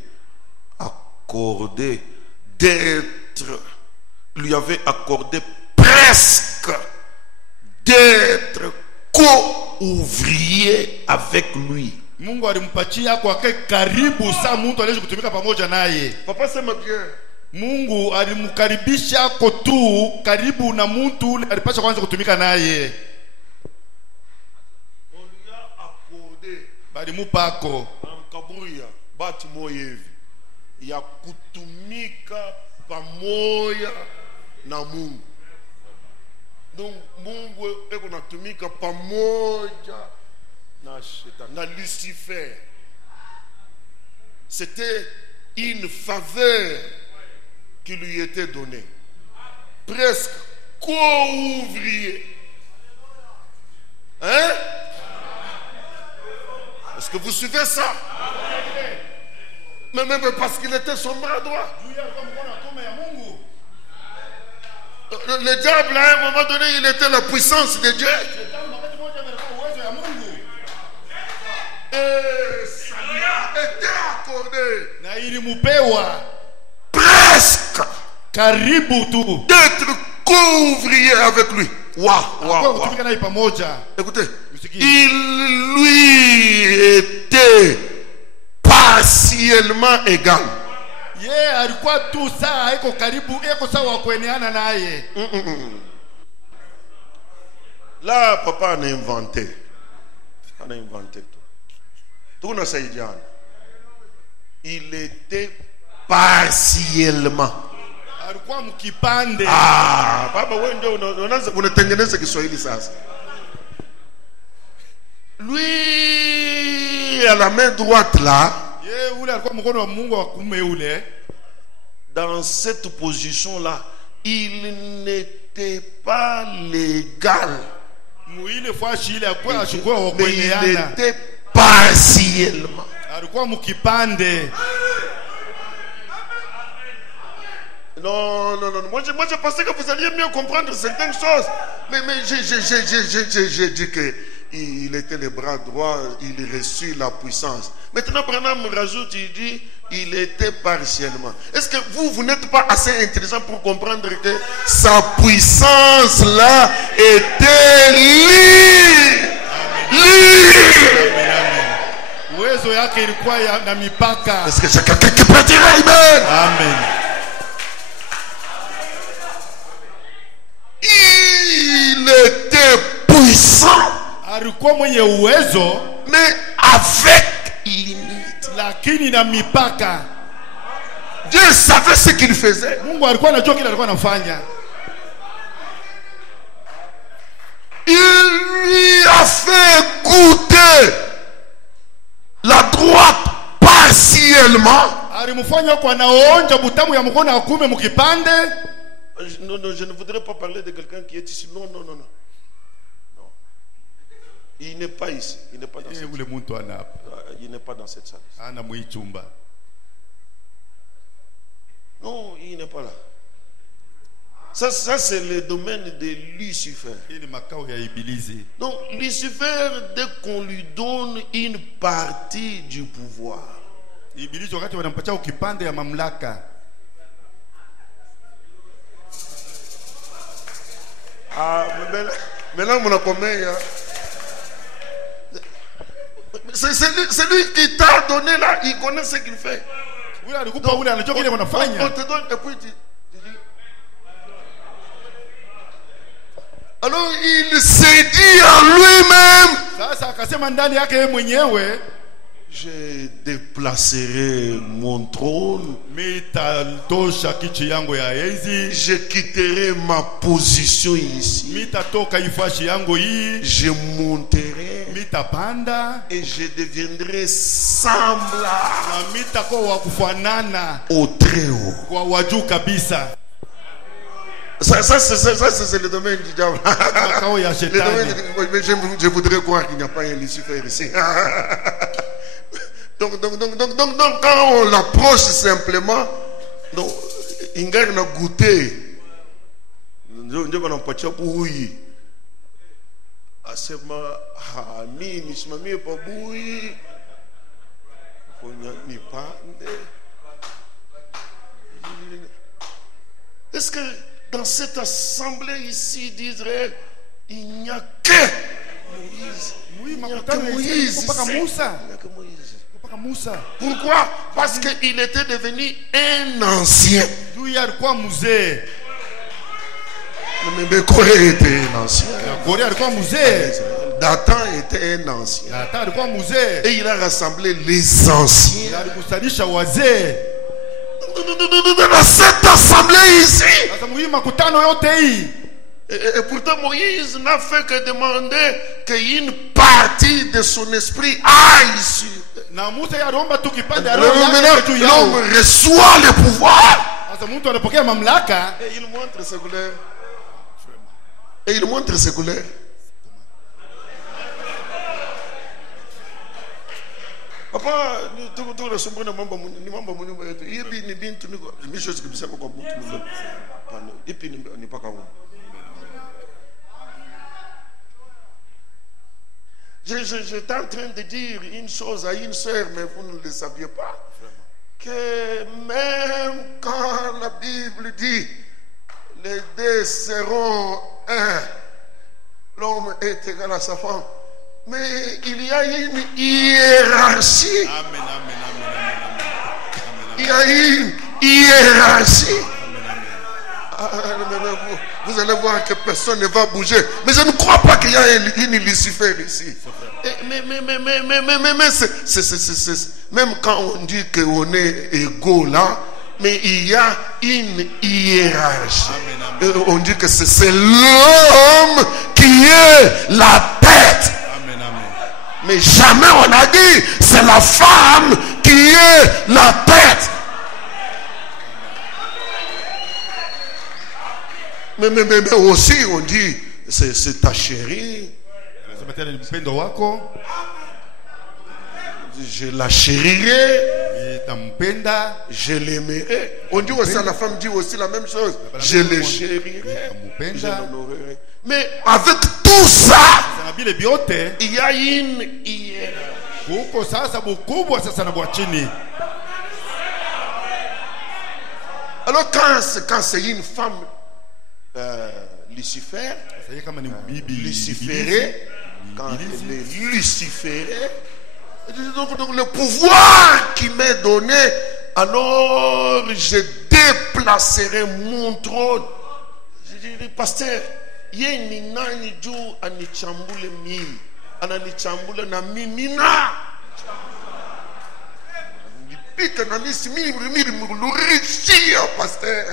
accordé lui avait accordé presque d'être co-ouvrier avec lui. Mungu alimpatia kwake karibu saa mtu anaweza kutumika pamoja naye. Papa sema bien. Mungu alimkaribisha kwa tu karibu na mtu alipasha kwanza kutumika naye. On lui a accordé bali mupako amkaburia batu moyevi ya kutumika pamoja na Mungu. Donc Mungu eko natumika pamoja na Shetani, na Lucifer. C'était une faveur qui lui était donnée. Presque co-ouvrier. Hein? Est-ce que vous suivez ça? Mais même parce qu'il était son bras droit. Le diable, à un moment donné, il était la puissance de Dieu. ilimupewa presque karibu tu d'être co-ouvrier avec lui. Waouh. kutumika naye pamoja. Écoutez, il lui était partiellement égal. Alikuwa tu saa iko karibu, iko sawa kueneana naye. Là, papa a inventé. On a inventé tout. Tout n'a pas dit. Il était partiellement. Alikuwa mkipande. Papa, unatengeneza Kiswahili sasa. Lui, à la main droite là, dans cette position là, il n'était pas légal. Mais il était partiellement. Non. Moi, je pensais que vous alliez mieux comprendre certaines choses. Mais j'ai dit que il était le bras droit, il reçut la puissance. Maintenant, Branham rajoute, il dit, il était partiellement. Est-ce que vous n'êtes pas assez intelligent pour comprendre que sa puissance là était libre? Est-ce que c'est quelqu'un qui peut dire amen? Amen. Il était puissant, mais avec limite. Dieu savait ce qu'il faisait. Il lui a fait goûter la droite partiellement. Non, je ne voudrais pas parler de quelqu'un qui est ici. Non. Il n'est pas ici. Il n'est pas dans cette salle. Il n'est pas dans cette salle. Non, il n'est pas là. Ça c'est le domaine de Lucifer. Donc, Lucifer, dès qu'on lui donne une partie du pouvoir, maintenant, mon combien? C'est lui qui t'a donné là, il connaît ce qu'il fait. Donc, on te donne et puis tu dis. Alors il s'est dit en lui-même, je déplacerai mon trône, je quitterai ma position ici, je monterai et je deviendrai semblable au Très-Haut. Ça c'est le domaine du diable. Je voudrais croire qu'il n'y a pas un Lucifer ici. Donc, quand on l'approche simplement, donc, il a goûté. Est-ce que dans cette assemblée ici d'Israël, il n'y a que Moïse? Il n'y a que Moïse. Pourquoi? Parce qu'il était devenu un ancien. Mais Corée était un ancien. Dathan était un ancien. Et il a rassemblé les anciens. Dans cette assemblée ici. Et pourtant Moïse n'a fait que demander qu'une partie de son esprit aille sur. Maintenant l'homme reçoit le pouvoir. Et il montre ses couleurs. Papa, j'étais en train de dire une chose à une sœur, mais vous ne le saviez pas. que même quand la Bible dit les deux seront un, l'homme est égal à sa femme, mais il y a une hiérarchie. Amen, amen, amen, amen, amen. Il y a une hiérarchie. Vous allez voir que personne ne va bouger. Mais je ne crois pas qu'il y a une Lucifer ici. Mais même quand on dit qu'on est égaux là, mais il y a une hiérarchie. Amen, amen. On dit que c'est l'homme qui est la tête. Amen, amen. Mais jamais on a dit c'est la femme qui est la tête. Mais aussi on dit c'est ta chérie. Je la chérirai. Je l'aimerai. On dit aussi, la femme dit aussi la même chose. Je le chérirai. Je l'honorerai. Mais avec tout ça, il y a une hiérarchie. Alors quand c'est une femme Lucifer, luciférée, quand elle est luciférée, donc le pouvoir qui m'est donné, alors je déplacerai mon trône. Je dis, pasteur, il y a une nani jo anichambule mi, ananichambule na mimina. Il pique na misi mi l'orichi, pasteur.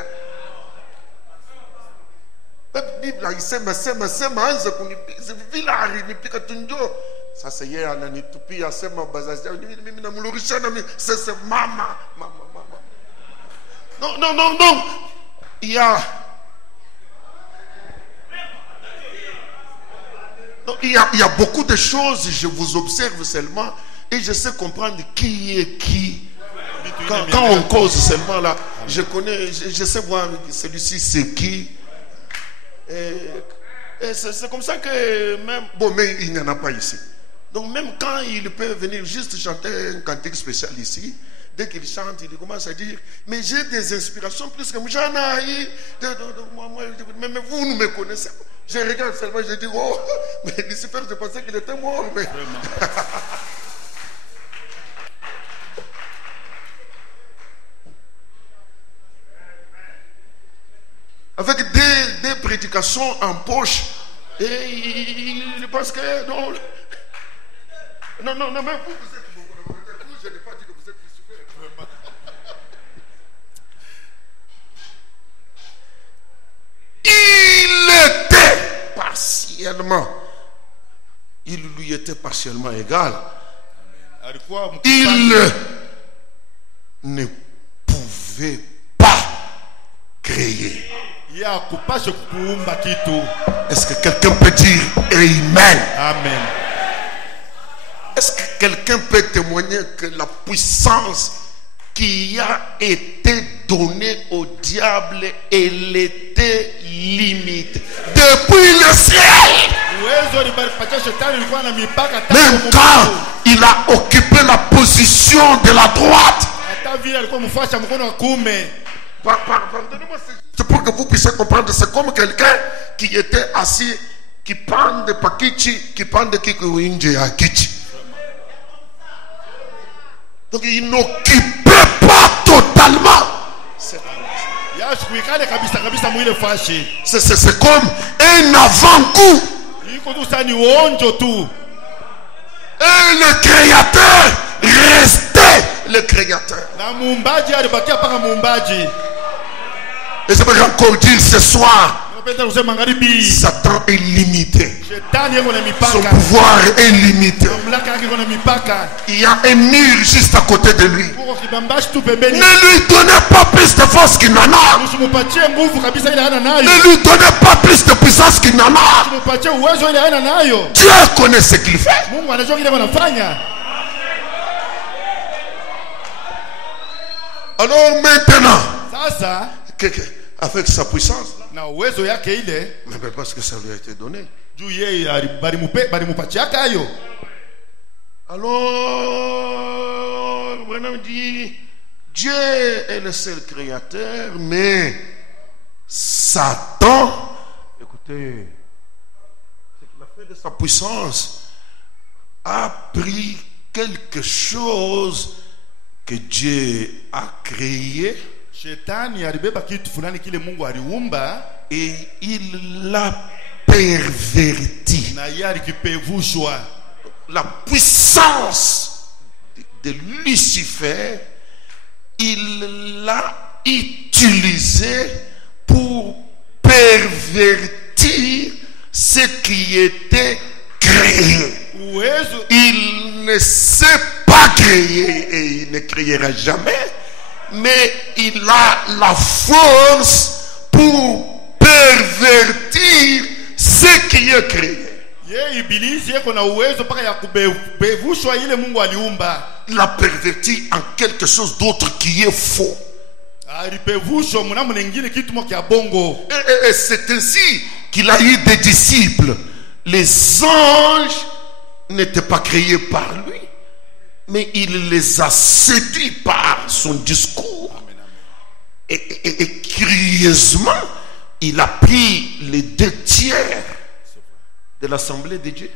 La Bible il sema anza kunipila ni pika tunjo. Sasa yeye ananitupia sema bazazi mimi namlurisha na sasa mama. Non. Il y a beaucoup de choses, je vous observe seulement et je sais comprendre qui est qui. Quand on cause seulement là, je connais, je sais voir celui-ci c'est qui. Et c'est comme ça que même... Bon, mais il n'y en a pas ici. Donc même quand il peut venir juste chanter un cantique spécial ici, dès qu'il chante, il commence à dire, mais j'ai des inspirations plus que moi. J'en ai. Mais vous ne me connaissez pas. Je regarde seulement, je dis, oh, mais Lucifer, je pensais qu'il était mort. Mais... avec des prédications en poche. Et il pense que non, mais vous êtes mon collaborateur. Je n'ai pas dit que vous êtes Lucifer. Il lui était partiellement égal. Il ne pouvait pas créer. Est-ce que quelqu'un peut dire Amen? Amen. Est-ce que quelqu'un peut témoigner que la puissance qui a été donnée au diable, elle était limitée depuis le ciel? Même quand il a occupé la position de la droite. Pardonnez-moi, c'est pour que vous puissiez comprendre. C'est comme quelqu'un qui était assis, qui prend de pakichi, qui prend de kikuinje à kichi. Donc il n'occupait pas totalement. C'est comme un avant-goût. Et le créateur restait le créateur. Et je vais encore dire ce soir, Satan est limité. Son pouvoir est limité. Il y a un mur juste à côté de lui. Ne lui donnez pas plus de force qu'il n'en a. Ne lui donnez pas plus de puissance qu'il n'en a. Dieu connaît ce qu'il fait. Alors maintenant, avec sa puissance, mais parce que ça lui a été donné. Alors, Branham dit, Dieu est le seul créateur, mais Satan, écoutez, la fin de sa puissance a pris quelque chose que Dieu a créé Shetani alibeba kitu fulani kile Mungu aliumba et il l'a perverti. na yeye alikipevushwa. La puissance de Lucifer, il l'a utilisé pour pervertir ce qui était créé. Uwezo Il ne s'est pas créé et il ne créera jamais, mais il a la force pour pervertir ce qui est créé. ye ibilisi yeko na uwezo paka ya kupevushwa ile Mungu aliumba. Il a perverti en quelque chose d'autre qui est faux. Alipevushwa muna mwingine kitu mo kya bongo. Et c'est ainsi qu'il a eu des disciples. Les anges n'étaient pas créés par lui, mais il les a séduits par son discours. Et curieusement, il a pris les 2/3 de l'assemblée de Dieu.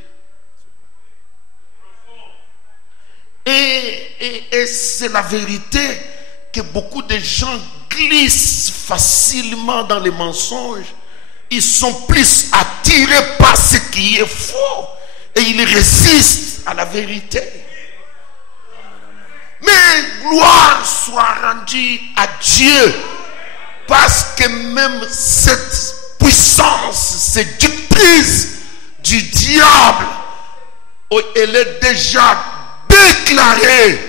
Et c'est la vérité que beaucoup de gens glissent facilement dans les mensonges. Ils sont plus attirés par ce qui est faux et ils résistent à la vérité. Mais gloire soit rendue à Dieu, parce que même cette puissance séductrice du diable, elle est déjà déclarée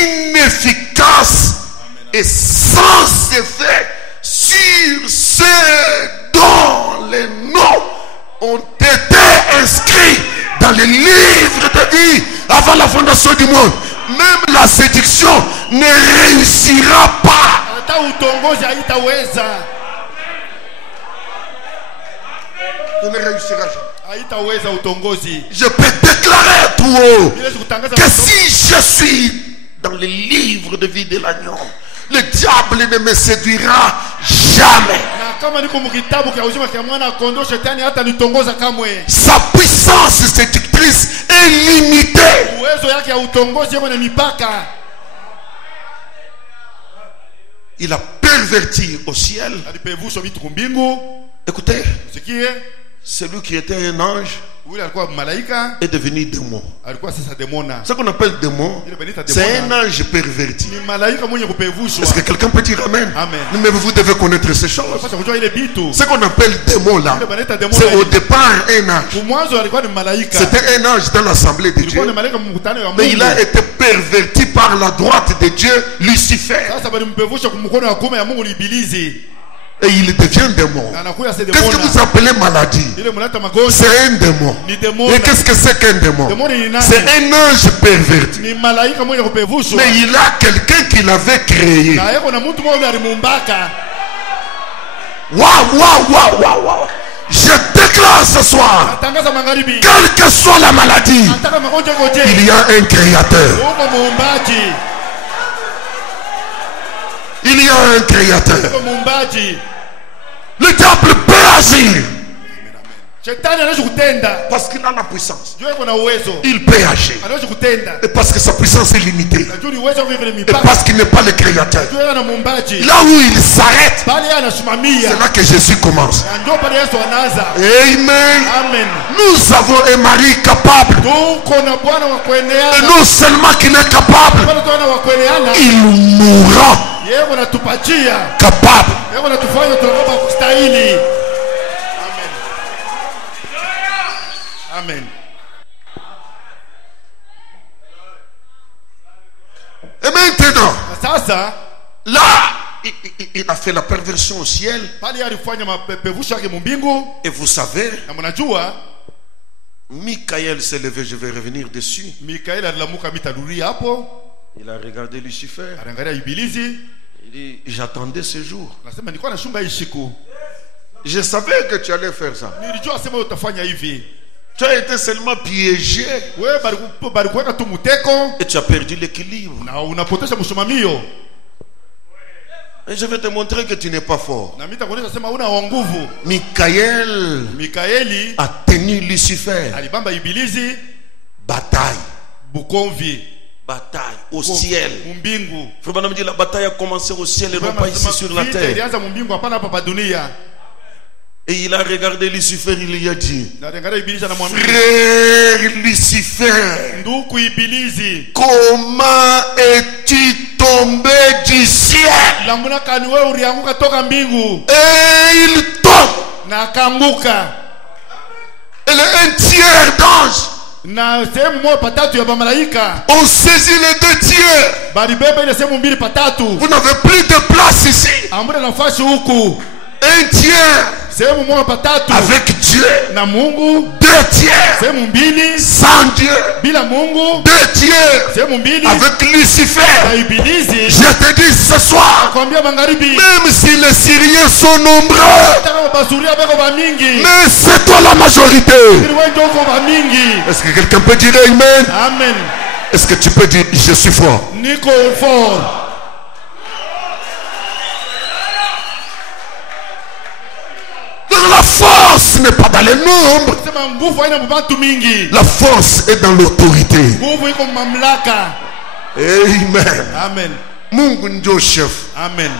inefficace et sans effet sur ceux dont les noms ont été inscrits dans les livres de vie avant la fondation du monde. Même la séduction ne réussira pas. Elle ne réussira jamais. Je peux déclarer tout haut que si je suis dans les livres de vie de l'agneau, le diable ne me séduira jamais. Sa puissance séductrice est limitée. Il a perverti au ciel. Écoutez, celui qui était un ange est devenu démon. Ce qu'on appelle démon, c'est un ange perverti. Est-ce que quelqu'un peut dire amen? Mais vous devez connaître ces choses. Ce qu'on appelle démon là, c'est au départ un ange. C'était un ange dans l'assemblée de Dieu, mais il a été perverti par la droite de Dieu, Lucifer. Et il devient démon. Qu'est-ce que vous appelez maladie? C'est un démon. Et qu'est-ce que c'est qu'un démon? C'est un ange perverti. Mais il a quelqu'un qui l'avait créé. Waouh. Je déclare ce soir, quelle que soit la maladie, il y a un créateur. Il y a un créateur. Le diable peut agir parce qu'il a la puissance. Il peut agir. Et parce que sa puissance est limitée. Et parce qu'il n'est pas le créateur. Là où il s'arrête, c'est là que Jésus commence. Amen. Nous avons un mari capable. Et non seulement qu'il est capable, il mourra capable. Amen. Et maintenant, là, il a fait la perversion au ciel. Et vous savez, Michael s'est levé, je vais revenir dessus. Il a regardé Lucifer. Il dit, j'attendais ce jour. Je savais que tu allais faire ça. Tu as été seulement piégé wewe balikuweka tu muteko et tu as perdu l'équilibre. na unapotesha msimamio. Et je vais te montrer que tu n'es pas fort. Na mimi nitakuonyesha sema una nguvu. Mikaeli a tenu Lucifer. Alibamba ibilisi Bataille. Bukonvi. Bataille au ciel. Mbingu. Frère Branham dit la bataille a commencé au ciel et non pas ici sur la terre. Ilianza mbingu hapana hapa dunia. Et il a regardé Lucifer, il lui a dit: Frère Lucifer, ibilisi, comment es-tu tombé du ciel? Et il tombe. Elle est un tiers d'ange. On saisit les deux tiers. Vous n'avez plus de place ici. Un tiers avec Dieu, deux tiers sans Dieu, deux tiers avec Lucifer. Je te dis ce soir, même si les Syriens sont nombreux, mais c'est toi la majorité. Est-ce que quelqu'un peut dire Amen? Amen. Est-ce que tu peux dire je suis fort? Nico fort. La force n'est pas dans les nombres. La force est dans l'autorité. Amen. Amen. Mungu ndio chef. Amen.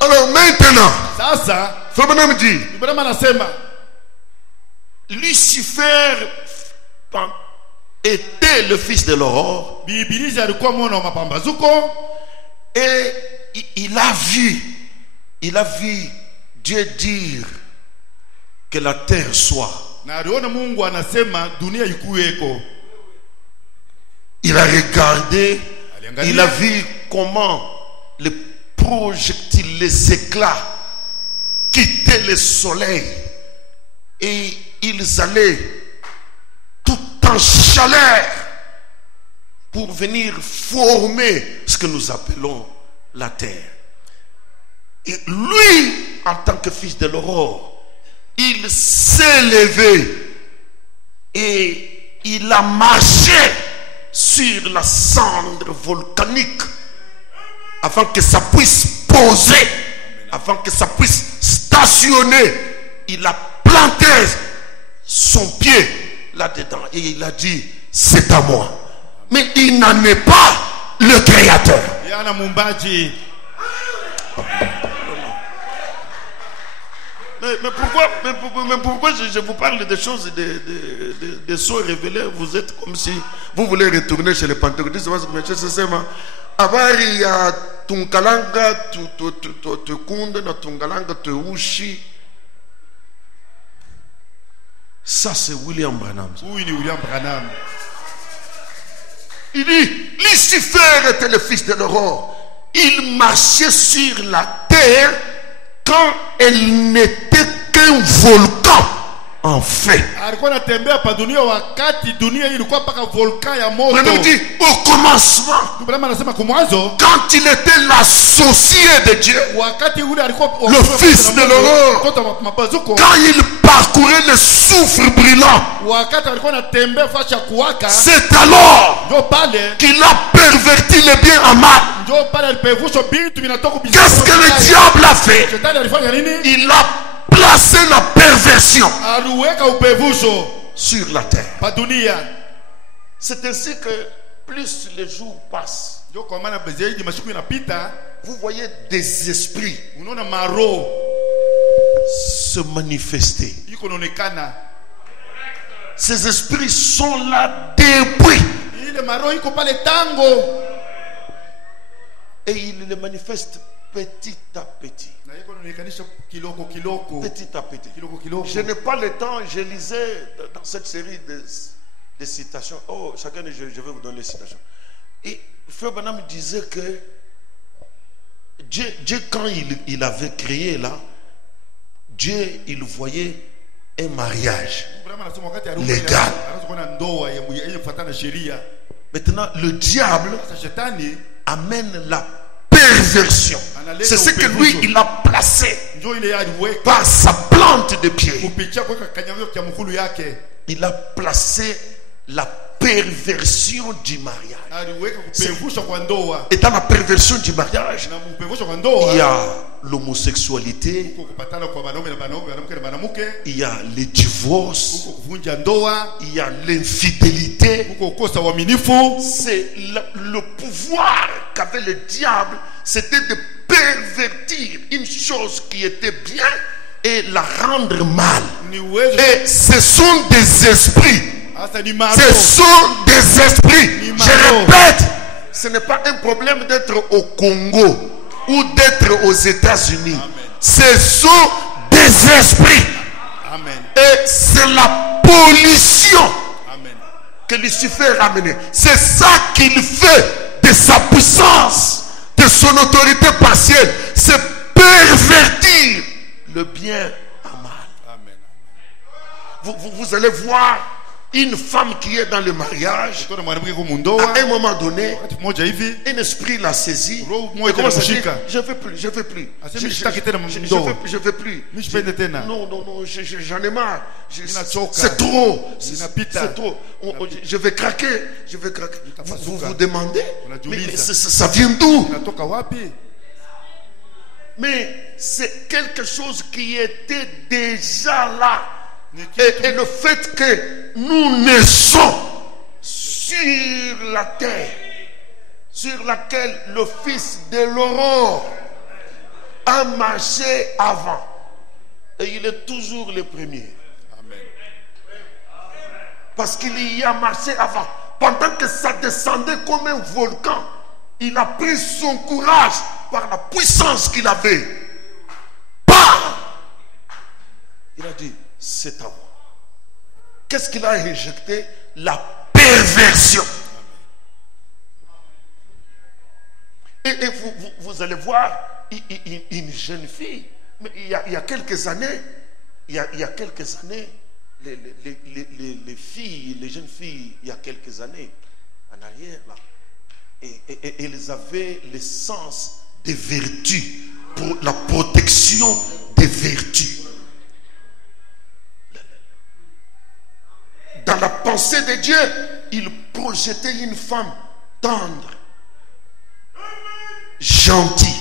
Alors maintenant, sasa Frère Branham dit, Branham anasema Lucifer était le fils de l'aurore. Ibilisi alikuwa mwana wa mapambazuko. Et il a vu Dieu dire que la terre soit. Il a regardé, il a vu comment les projectiles, les éclats quittaient le soleil et ils allaient tout en chaleur pour venir former ce que nous appelons la terre. Et lui, en tant que fils de l'aurore, il s'est levé et il a marché sur la cendre volcanique afin que ça puisse poser, afin que ça puisse stationner. Il a planté son pied là-dedans et il a dit: c'est à moi. Mais il n'en est pas le créateur. Mais pourquoi je vous parle des choses, des sons révélés? Vous êtes comme si vous voulez retourner chez les pentecôtistes. Habari ya tunkalanga tukunde na tunkalanga tuushi. Ça c'est William Branham. Oui, William Branham. Il dit: Lucifer était le fils de l'aurore. Il marchait sur la terre quand elle n'était qu'un volcan en fait. On dit au commencement, quand il était l'associé de Dieu, le fils de l'aurore, quand il parcourait le soufre brûlant, c'est alors qu'il a perverti le bien en mal. Qu'est-ce que le diable a fait? Il a placé la perversion sur la terre. C'est ainsi que plus les jours passent, vous voyez des esprits se manifester. Ces esprits sont là depuis. Et ils les manifestent petit à petit. Petit à petit. Je n'ai pas le temps, je lisais dans cette série de citations. Oh, chacun, je vais vous donner les citations. Et Frère Branham disait que Dieu quand il avait créé là, Dieu, il voyait un mariage légal. Maintenant, le diable amène la perversion. C'est ce que lui, il a placé par sa plante plante de pied. kupitia kuweka kanyagio cha mkulu yake Il a placé la perversion du mariage. aliweka kupevusha kwa ndoa, Et dans la perversion du mariage, na kupevusha kwa il y ndoa a l'homosexualité, huko kupatana kwa wanaume na wanaume, mwanamke na mwanamke, il y a les divorces, huko kuvunja ndoa, il y a l'infidélité. huko kukosa uaminifu. C'est le pouvoir qu'avait le diable, c'était de pervertir une chose qui était bien et la rendre mal. Ni uwezo Et ce sont des esprits. hasa ni maro. Ce sont des esprits. Ni Je maro. répète, ce n'est pas un problème d'être au Congo ou d'être aux États-Unis. Ce sont des esprits. Amen. Et c'est la pollution Amen. que Lucifer a amenée. C'est ça qu'il fait de sa puissance, de son autorité partielle. C'est pervertir le bien à mal. Amen. Vous allez voir une femme qui est dans le mariage. Kuna mwanamke kwa mundoa, À un moment donné, wakati mmoja hivi un esprit l'a saisi. roho Il moja commence à dire, inamshika. je veux plus, je veux plus. Asema sitaki tena ndoa. Je veux plus. Mimi sipendi tena. Non, j'en ai marre. Ninachoka. C'est trop. Ninapita. C'est trop. Je vais craquer. Je vais craquer. Vous Nitapasuka. vous demandez, Unajiuliza. mais ça vient d'où? inatoka wapi? Mais c'est quelque chose qui était déjà là. Ni Et le fait que nous naissons sur la terre, sur laquelle le fils de l'aurore a marché avant, et il est toujours le premier. Amen. Parce qu'il y a marché avant. Pendant que ça descendait comme un volcan, il a pris son courage par la puissance qu'il avait. Bam! Il a dit, c'est à moi. Qu'est-ce qu'il a injecté? La perversion. Et vous allez voir une jeune fille. Mais il y a quelques années, les filles, les jeunes filles, il y a quelques années en arrière là, et elles avaient le sens des vertus, pour la protection des vertus. Dans la pensée de Dieu, il projetait une femme tendre, gentille.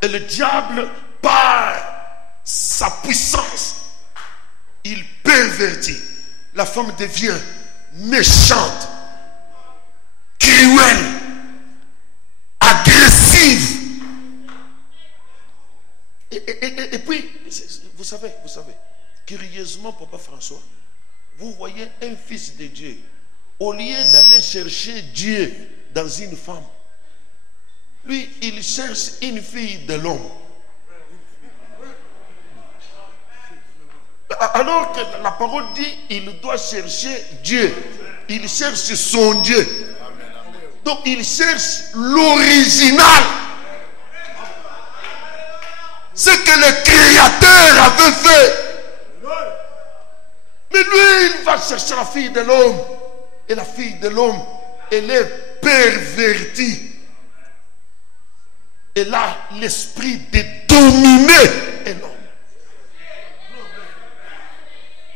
Et le diable, par sa puissance, il pervertit. La femme devient méchante, cruelle, agressive. Et puis, vous savez, curieusement, Papa François, vous voyez un fils de Dieu, au lieu d'aller chercher Dieu dans une femme, lui, il cherche une fille de l'homme. Alors que la parole dit, il doit chercher Dieu. Il cherche son Dieu. Donc il cherche l'original. Ce que le Créateur avait fait. Mais lui, il va chercher la fille de l'homme. Et la fille de l'homme, elle est pervertie. Elle a l'esprit de dominer un homme.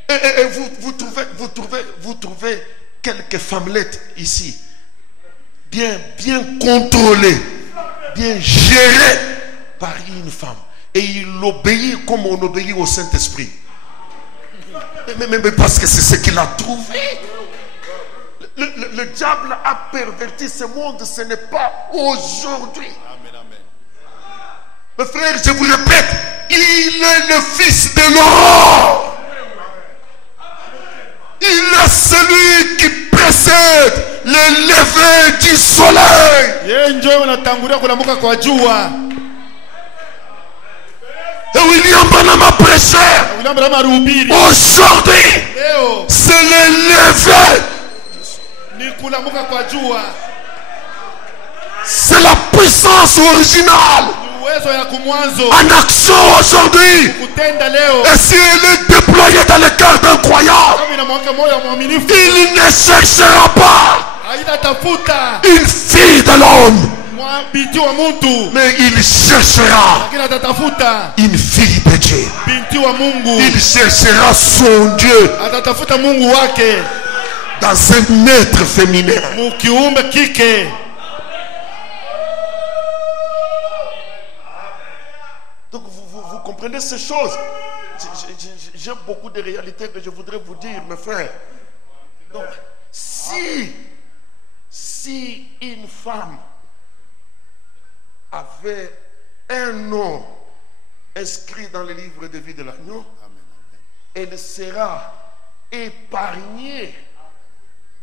Et vous trouvez quelques femmelettes ici, bien contrôlées, bien gérées par une femme. Et il obéit comme on obéit au Saint-Esprit. Mais parce que c'est ce qu'il a trouvé. Le diable a perverti ce monde, ce n'est pas aujourd'hui. Mes frères, je vous répète, il est le fils de l'aurore. Il est celui qui précède le lever du soleil. Et William Branham a prêché. Aujourd'hui, c'est le lever. C'est la puissance originale en action aujourd'hui. Et si elle est déployée dans le cœur d'un croyant, il ne cherchera pas une fille de l'homme. binti wa mtu, mais il cherchera lakini atatafuta une fille de Dieu. binti wa Mungu, Il cherchera son Dieu atatafuta Mungu wake dans un être féminin. mukiumbe kike. Donc vous comprenez ces choses. J'ai beaucoup de réalités que je voudrais vous dire, mes frères. Donc, si une femme avait un nom inscrit dans le livre de vie de l'agneau, elle sera épargnée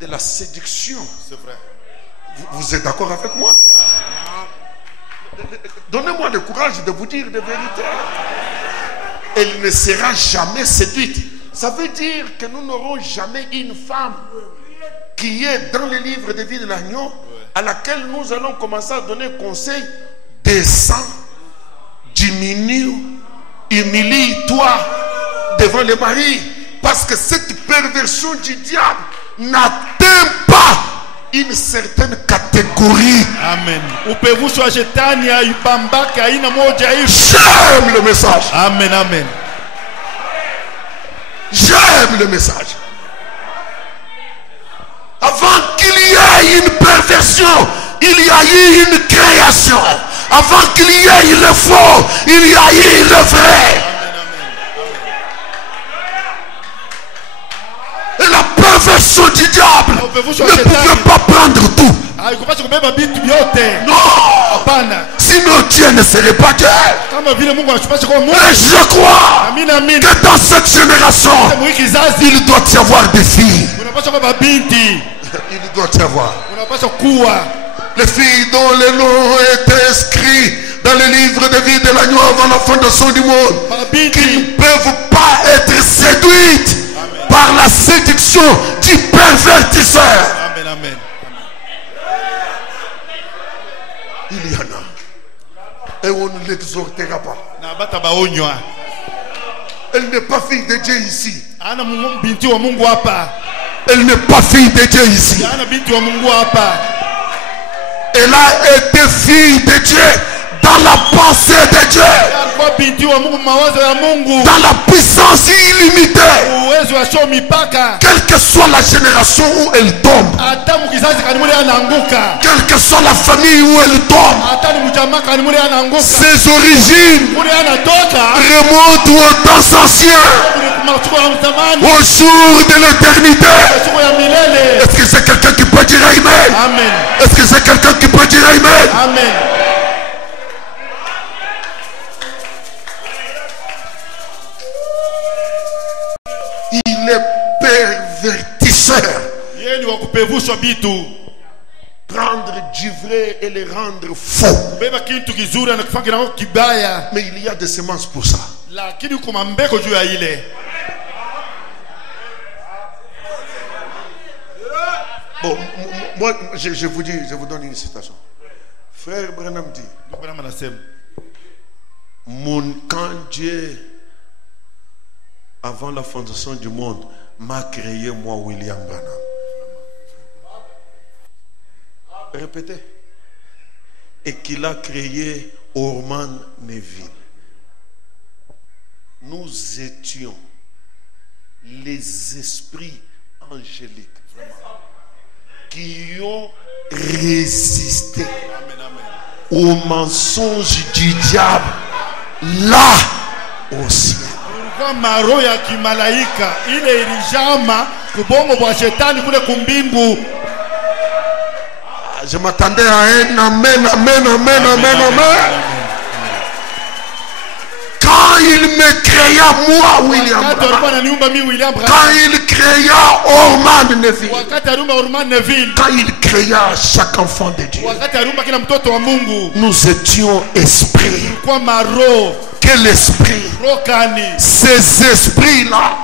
de la séduction. C'est vrai. Vous êtes d'accord avec moi? Donnez-moi le courage de vous dire des vérités. Elle ne sera jamais séduite. Ça veut dire que nous n'aurons jamais une femme qui est dans le livre de vie de l'agneau à laquelle nous allons commencer à donner conseil. Descends, diminue, humilie-toi devant le mari. Parce que cette perversion du diable n'atteint pas une certaine catégorie. Amen. Upevusho wa shetani haibambaki aina moja hivi. J'aime le message. Amen, amen. J'aime le message. Avant qu'il y ait une perversion, il y a eu une création. Avant qu'il y ait le faux, il y a eu le vrai. Et la perversion du diable ne pouvait pas prendre tout. Non. Sinon Dieu ne serait pas Dieu. Et je crois que dans cette génération, il doit y avoir des filles. Il doit y avoir. Les filles dont le nom est inscrit dans le livre de vie de l'agneau avant la fondation du monde, qui ne peuvent pas être séduites par la séduction du pervertisseur. Amen, amen. Il y en a. Et on ne l'exhortera pas. Elle n'est pas fille de Dieu ici. Elle n'est pas fille de Dieu ici. Elle a été fille de Dieu dans la pensée de Dieu, dans la puissance illimitée, quelle que soit la génération où elle tombe, quelle que soit la famille où elle tombe, ses origines remontent aux temps anciens, au jour de l'éternité. Est-ce que c'est quelqu'un qui peut dire Amen? Est-ce que c'est quelqu'un qui peut dire Amen? Amen. Il est pervertisseur. Prendre du vrai et le rendre faux. Mais il y a des semences pour ça. Bon, moi, je vous dis, je vous donne une citation. Frère Branham dit, quand Dieu, avant la fondation du monde, m'a créé moi, William Branham. Répétez. Et qu'il a créé Orman Neville. Nous étions les esprits angéliques qui ont résisté au mensonge du diable là au ciel. Je m'attendais à un amen, amen, amen, amen, amen. Quand il me créa moi, William Branham, quand il créa Orman Neville, quand il créa chaque enfant de Dieu, nous étions esprits. Quel esprit? Ces esprits-là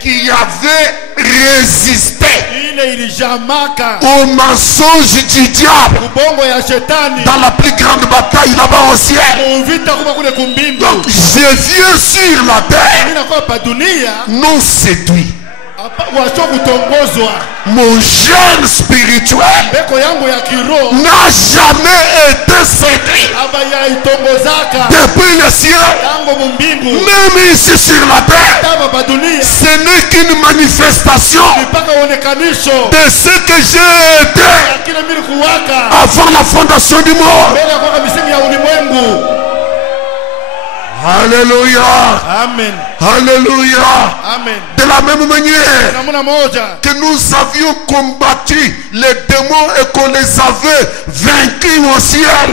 qui avaient résisté au mensonge du diable dans la plus grande bataille là-bas au ciel. Donc je viens sur la terre non séduit mon jeûne spirituel n'a jamais été séduit. Depuis le ciel, même ici sur la terre, ce n'est qu'une manifestation de ce que j'ai été avant la fondation du monde. Alléluia. Amen. Alléluia. Amen. De la même manière que nous avions combattu les démons et qu'on les avait vaincus au ciel,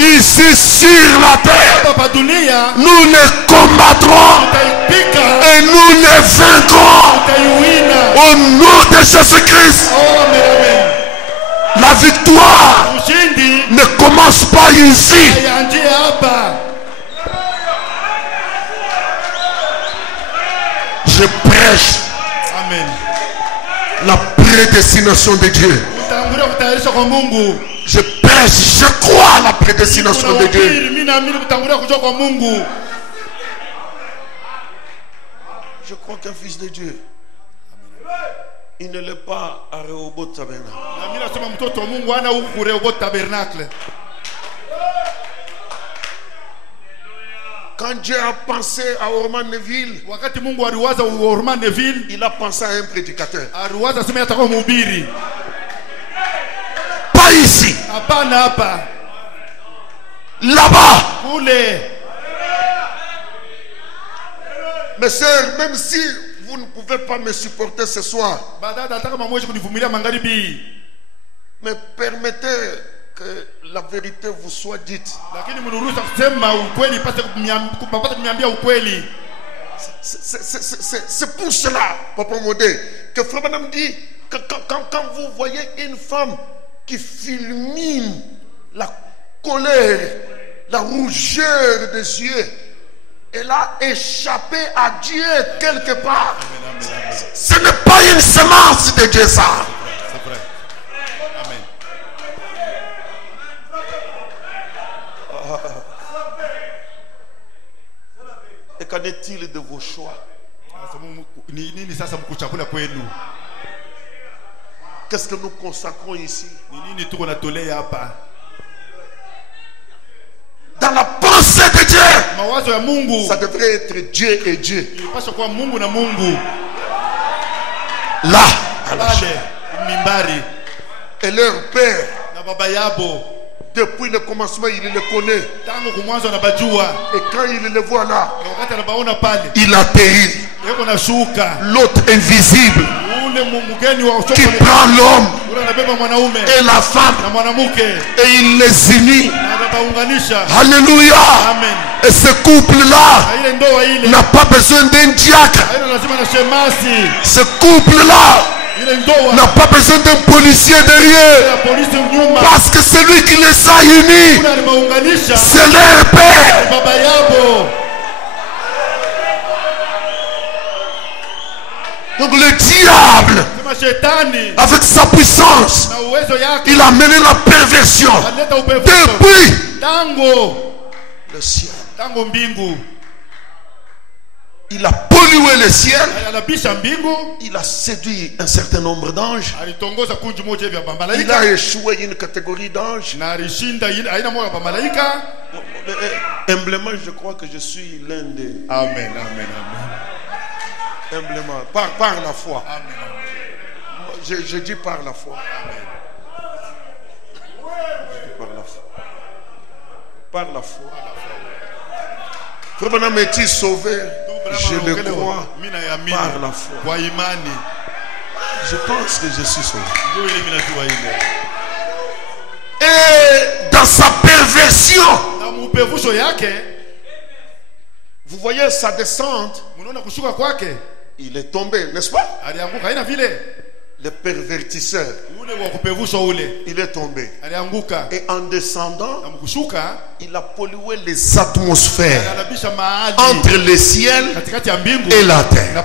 ici sur la terre, nous les combattrons et nous les vaincrons au nom de Jésus-Christ. La victoire ne commence pas ici. Je prêche la prédestination de Dieu. Je prêche, je crois à la prédestination de Dieu. Je crois qu'un fils de Dieu, il ne l'est pas à Rehoboth Tabernacle. Quand Dieu a pensé à Orman Neville, il a pensé à un prédicateur. Pas ici. Là-bas. Mes sœurs, même si vous ne pouvez pas me supporter ce soir, mais permettez que la vérité vous soit dite. C'est pour cela, Papa Modé, que Frère Branham dit que quand vous voyez une femme qui fulmine la colère, la rougeur des yeux, elle a échappé à Dieu quelque part. Ce n'est pas une semence de Dieu, ça. C'est vrai. Amen. Et qu'en est-il de vos choix? Qu'est-ce que nous consacrons ici? Dans la pensée de Dieu, ça devrait être Dieu et Dieu. Là, et leur père, depuis le commencement, il le connaît. Et quand il le voit là, il atterrit. L'autre invisible qui prend l'homme et la femme et il les unit. Alléluia. Et ce couple-là n'a pas besoin d'un diacre. Ce couple-là n'a pas besoin d'un policier derrière. Parce que celui qui les a unis, c'est leur père. Donc le diable, avec sa puissance, il a mené la perversion depuis le ciel. Il a pollué le ciel. Il a séduit un certain nombre d'anges. Il a échoué une catégorie d'anges. Humblement, je crois que je suis l'un des... Amen, amen, amen. Humblement, par la foi. Amen. Je dis par la foi. Amen. Je dis par la foi. Par la foi. Frère Branham est-il sauvé? Je le crois par la foi. Je pense que je suis sauvé. Et dans sa perversion, vous voyez sa descente, il est tombé, n'est-ce pas? Le pervertisseur, il est tombé. Et en descendant, il a pollué les atmosphères entre le ciel et la terre.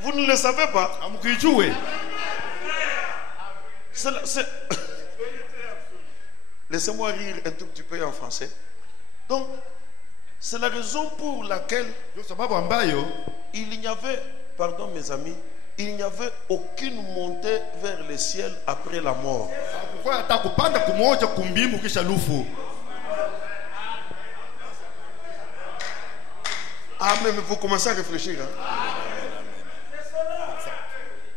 Vous ne le savez pas? Laissez-moi rire un tout petit peu en français. Donc, C'est la raison pour laquelle Ndio sababu ambayo il n'y avait, pardon mes amis, il n'y avait aucune montée vers le ciel après la mort. hakukuwa hata kupanda kumoja kumbingu kisha lufu. Ah, mais vous commencez à réfléchir. Hein?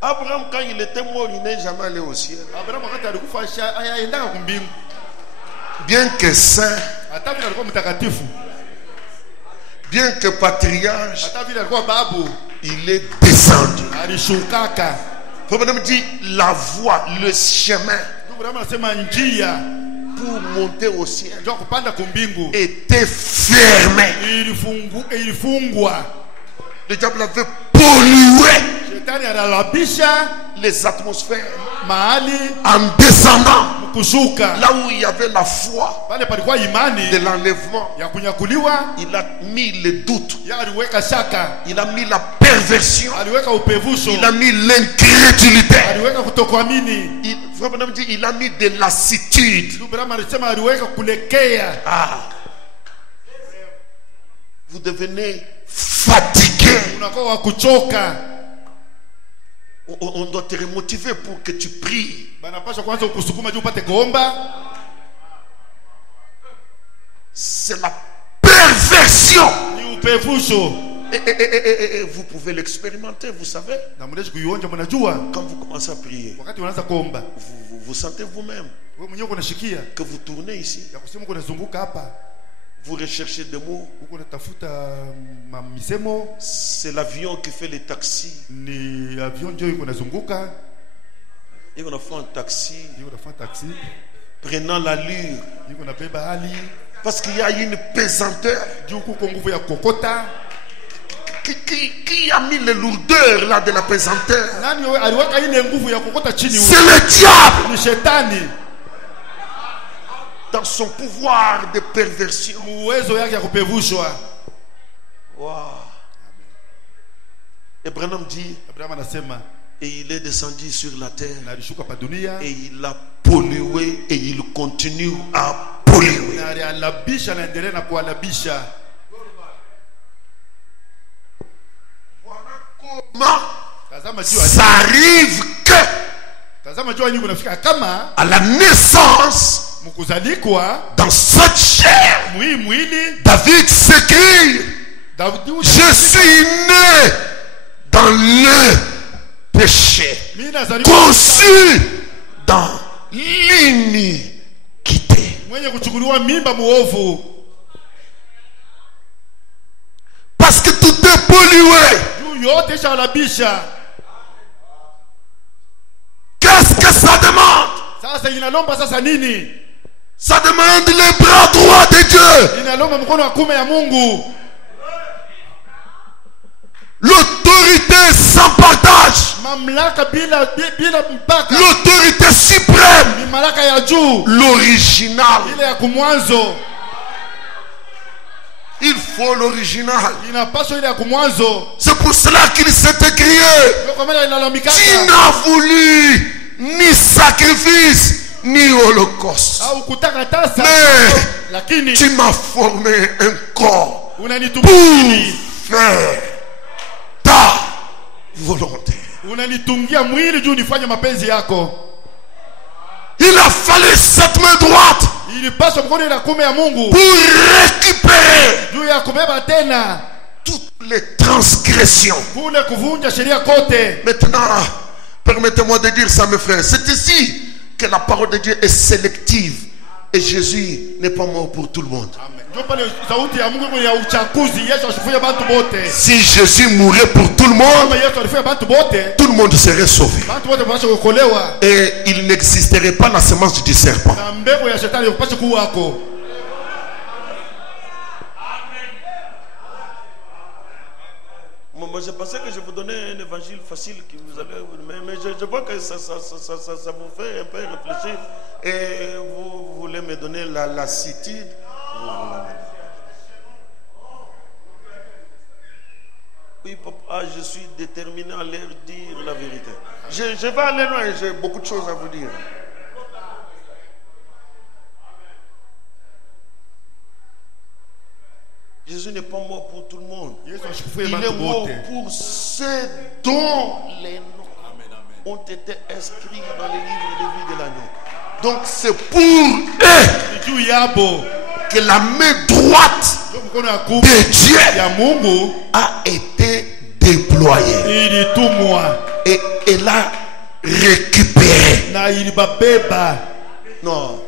Abraham, quand il était mort, il n'est jamais allé au ciel. Abraham wakati alikufa ayaendaka kumbingu. Bien que saint, Hata vile alikuwa mtakatifu, bien que patriarche, hata vile alikuwa babu, il est descendu. alishukaka. Faut me dire la voie, le chemin Ndio Abraham anasema njia pour monter au ciel ndio kupanda kumbingu était fermé. ilifungwa. Le diable avait pollué Shetani analabisha les atmosphères mahali en descendant kushuka. là où il y avait la foi Pale palikuwa imani de l'enlèvement. ya kunyakuliwa, Il a mis le doute, ya aliweka shaka, il a mis la perversion, aliweka upevusho, il a mis l'incrédulité, aliweka kutokuamini. il a mis de lassitude. Ndio Abraham alisema aliweka kulekea. Ah, vous devenez fatigué. Unakuwa wa kuchoka. On doit te remotiver pour que tu pries. Banapaswa kwanza ukusukuma juu upate kuomba. C'est la perversion. Ni upevusho. Et vous pouvez l'expérimenter, vous savez. Na mnaweza kuionja, mnajua Quand vous commencez à prier, wakati unaanza kuomba, vous sentez vous-même wewe mwenyewe unashikia que vous tournez ici. ya kusema unazunguka hapa, Vous recherchez des mots. huko unatafuta misemo. C'est l'avion qui fait les taxis. Ni avion ndio iko nazunguka, Et on a fait un taxi iko nafanya taxi, prenant l'allure. iko nabeba hali Parce qu'il y a une pesanteur. juu kuko nguvu ya kokota. Qui a mis les lourdeurs là de la pesanteur? Nani aliweka ile nguvu ya kokota chini? C'est le diable. Ni shetani Dans son pouvoir de perversion. uwezo yake ya kupevushwa. Wow. Et Branham dit, Abraham anasema et il est descendu sur la terre na alishuka pa dunia et il a pollué et il continue à polluer. na alialabisha, naendelea na kualabisha. Comment Tazama juu, ça arrive que tazama juu ni kunafika kama à la naissance mkuzalikwa dans cette chair, mwili. David s'écrie, Daudi je suis né dans le péché, mimi nazaliwa conçu dans l'iniquité. mwenye kuchukuliwa mimba muovu, Parce que tout est pollué. juu yote shalabisha. Qu'est-ce que ça demande? Sasa inalomba sasa nini? Ça demande les bras droits de Dieu, Inalomba mkono wa kume ya Mungu, l'autorité sans partage, mamlaka bila mpaka, l'autorité suprême, ni malaka ya juu, l'original. ile ya kumwanzo. Il faut l'original. Inapaswa ile ya kumwanzo. C'est pour cela qu'il s'est écrié, Ndio kwa maana inalalamika, tu n'as voulu ni sacrifice ni holocauste, au kutaka tasa, mais lakini tu m'as formé un corps pour unanitumia faire ta volonté. unanitungia mwili juu nifanye mapenzi yako. Il a fallu cette main droite Ilipaswa mkono ile kume ya Mungu pour récupérer juu ya kubeba tena toutes les transgressions. kule kuvunja sheria kote. Maintenant, permettez-moi de dire ça, mes frères. C'est ici que la parole de Dieu est sélective. Et Jésus n'est pas mort pour tout le monde. Ndio pale sauti ya Mungu ya uchaguzi. Yesu alifuya bantu bote. Si Jésus mourait pour tout le monde, Kama Yesu alifuya bantu bote, tout le monde serait sauvé. bantu bote basi kuokolewa. Et il n'existerait pas la semence du serpent. Na mbegu ya shetani upashe kuwa wako. Moi, je pensais que je vous donnais un évangile facile qui vous allait, mais je vois que ça vous fait un peu réfléchir et vous voulez me donner la lassitude. Oui, papa, je suis déterminé à leur dire la vérité. Je vais aller loin, j'ai beaucoup de choses à vous dire. Jésus n'est pas mort pour tout le monde. Yesu ashukufue Il bantu est mort bote. pour ceux dont les noms ont été inscrits dans les livres de vie de l'agneau. Donc c'est pour eux Juu yabo que la main droite ndio mkono ya kuume de Dieu ya Mungu a été déployée. ilitumwa Et elle a récupéré. na ilibabeba. Non,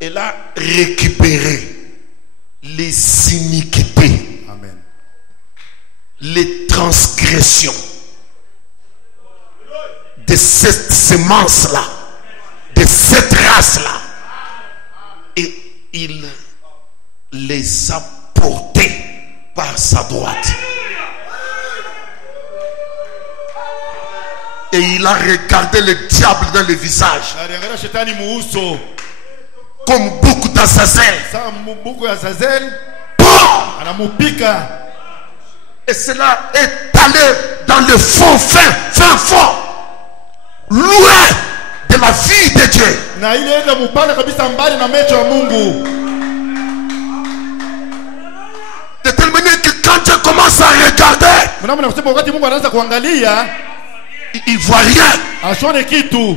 elle a récupéré les iniquités, Amen. les transgressions de cette semence-là, de cette race-là. Et il les a portés par sa droite. Et il a regardé le diable dans le visage, Aliangalia shetani muuso comme beaucoup d'Azazel. saa mbuku ya Zazel Bon! anamupika Et cela est allé dans le fond, fin fond, loin de la vie de Dieu. na ile enda mupana kabisa mbali na macho ya Mungu. De telle manière que quand Dieu commence à regarder, Mnamo kusema wakati Mungu anaanza kuangalia il ne voit rien. ashone kitu,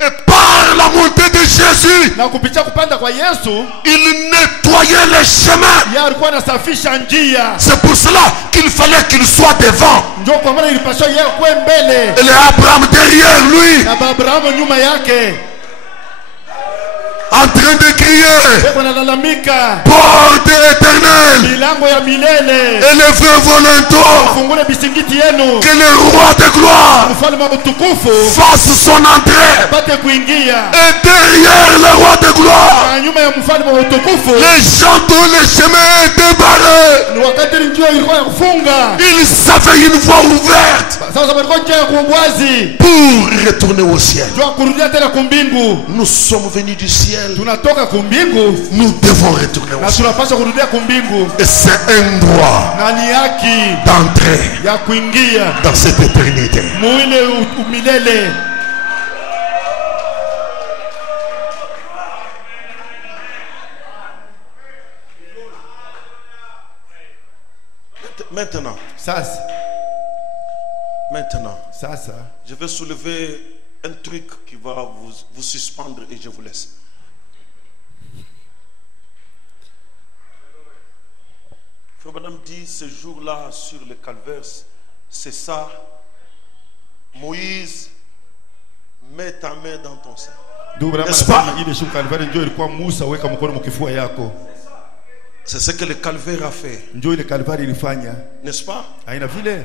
Et par la montée de Jésus, na kupitia kupanda kwa Yesu il nettoyait les chemins. yeye alikuwa anasafisha njia. C'est pour cela qu'il fallait qu'il soit devant. Ndio kwa maana ilipaswa yeye kuwe mbele Et les Abraham derrière lui, na Abrahamu nyuma yake, en train de crier, yeye analalamika porte éternelle, milango ya milele, élevez vos linteaux, fungule bisingiti yenu, que le roi de gloire mfalme wa utukufu fasse son entrée. apate kuingia. Et derrière le roi de gloire, Na nyuma ya mfalme wa utukufu les gens dont le chemin était barré, ni wakati njia ilikuwa ya kufunga. ils avaient une voie ouverte Sasa walikuwa njia ya kuwazi pour retourner au ciel. ndio kurudia tena kumbingu. Nous sommes venus du ciel, Tunatoka kumbingu nous devons retourner na au ciel. tunapaswa kurudia kumbingu, Et c'est un droit na ni haki d'entrer ya kuingia dans cette éternité. muile umilele. Maintenant, Sasa je vais soulever un truc qui va vous suspendre et je vous laisse. Frère Madame dit, ce jour-là sur le calvaire, c'est ça. Moïse, mets ta main dans ton sein. N'est-ce pas? ile shuka Kalvari ndio ilikuwa Musa, weka mkono mkifua yako. C'est ce que le calvaire a fait. Ndio ile Kalvari ilifanya, N'est-ce pas? haina vile.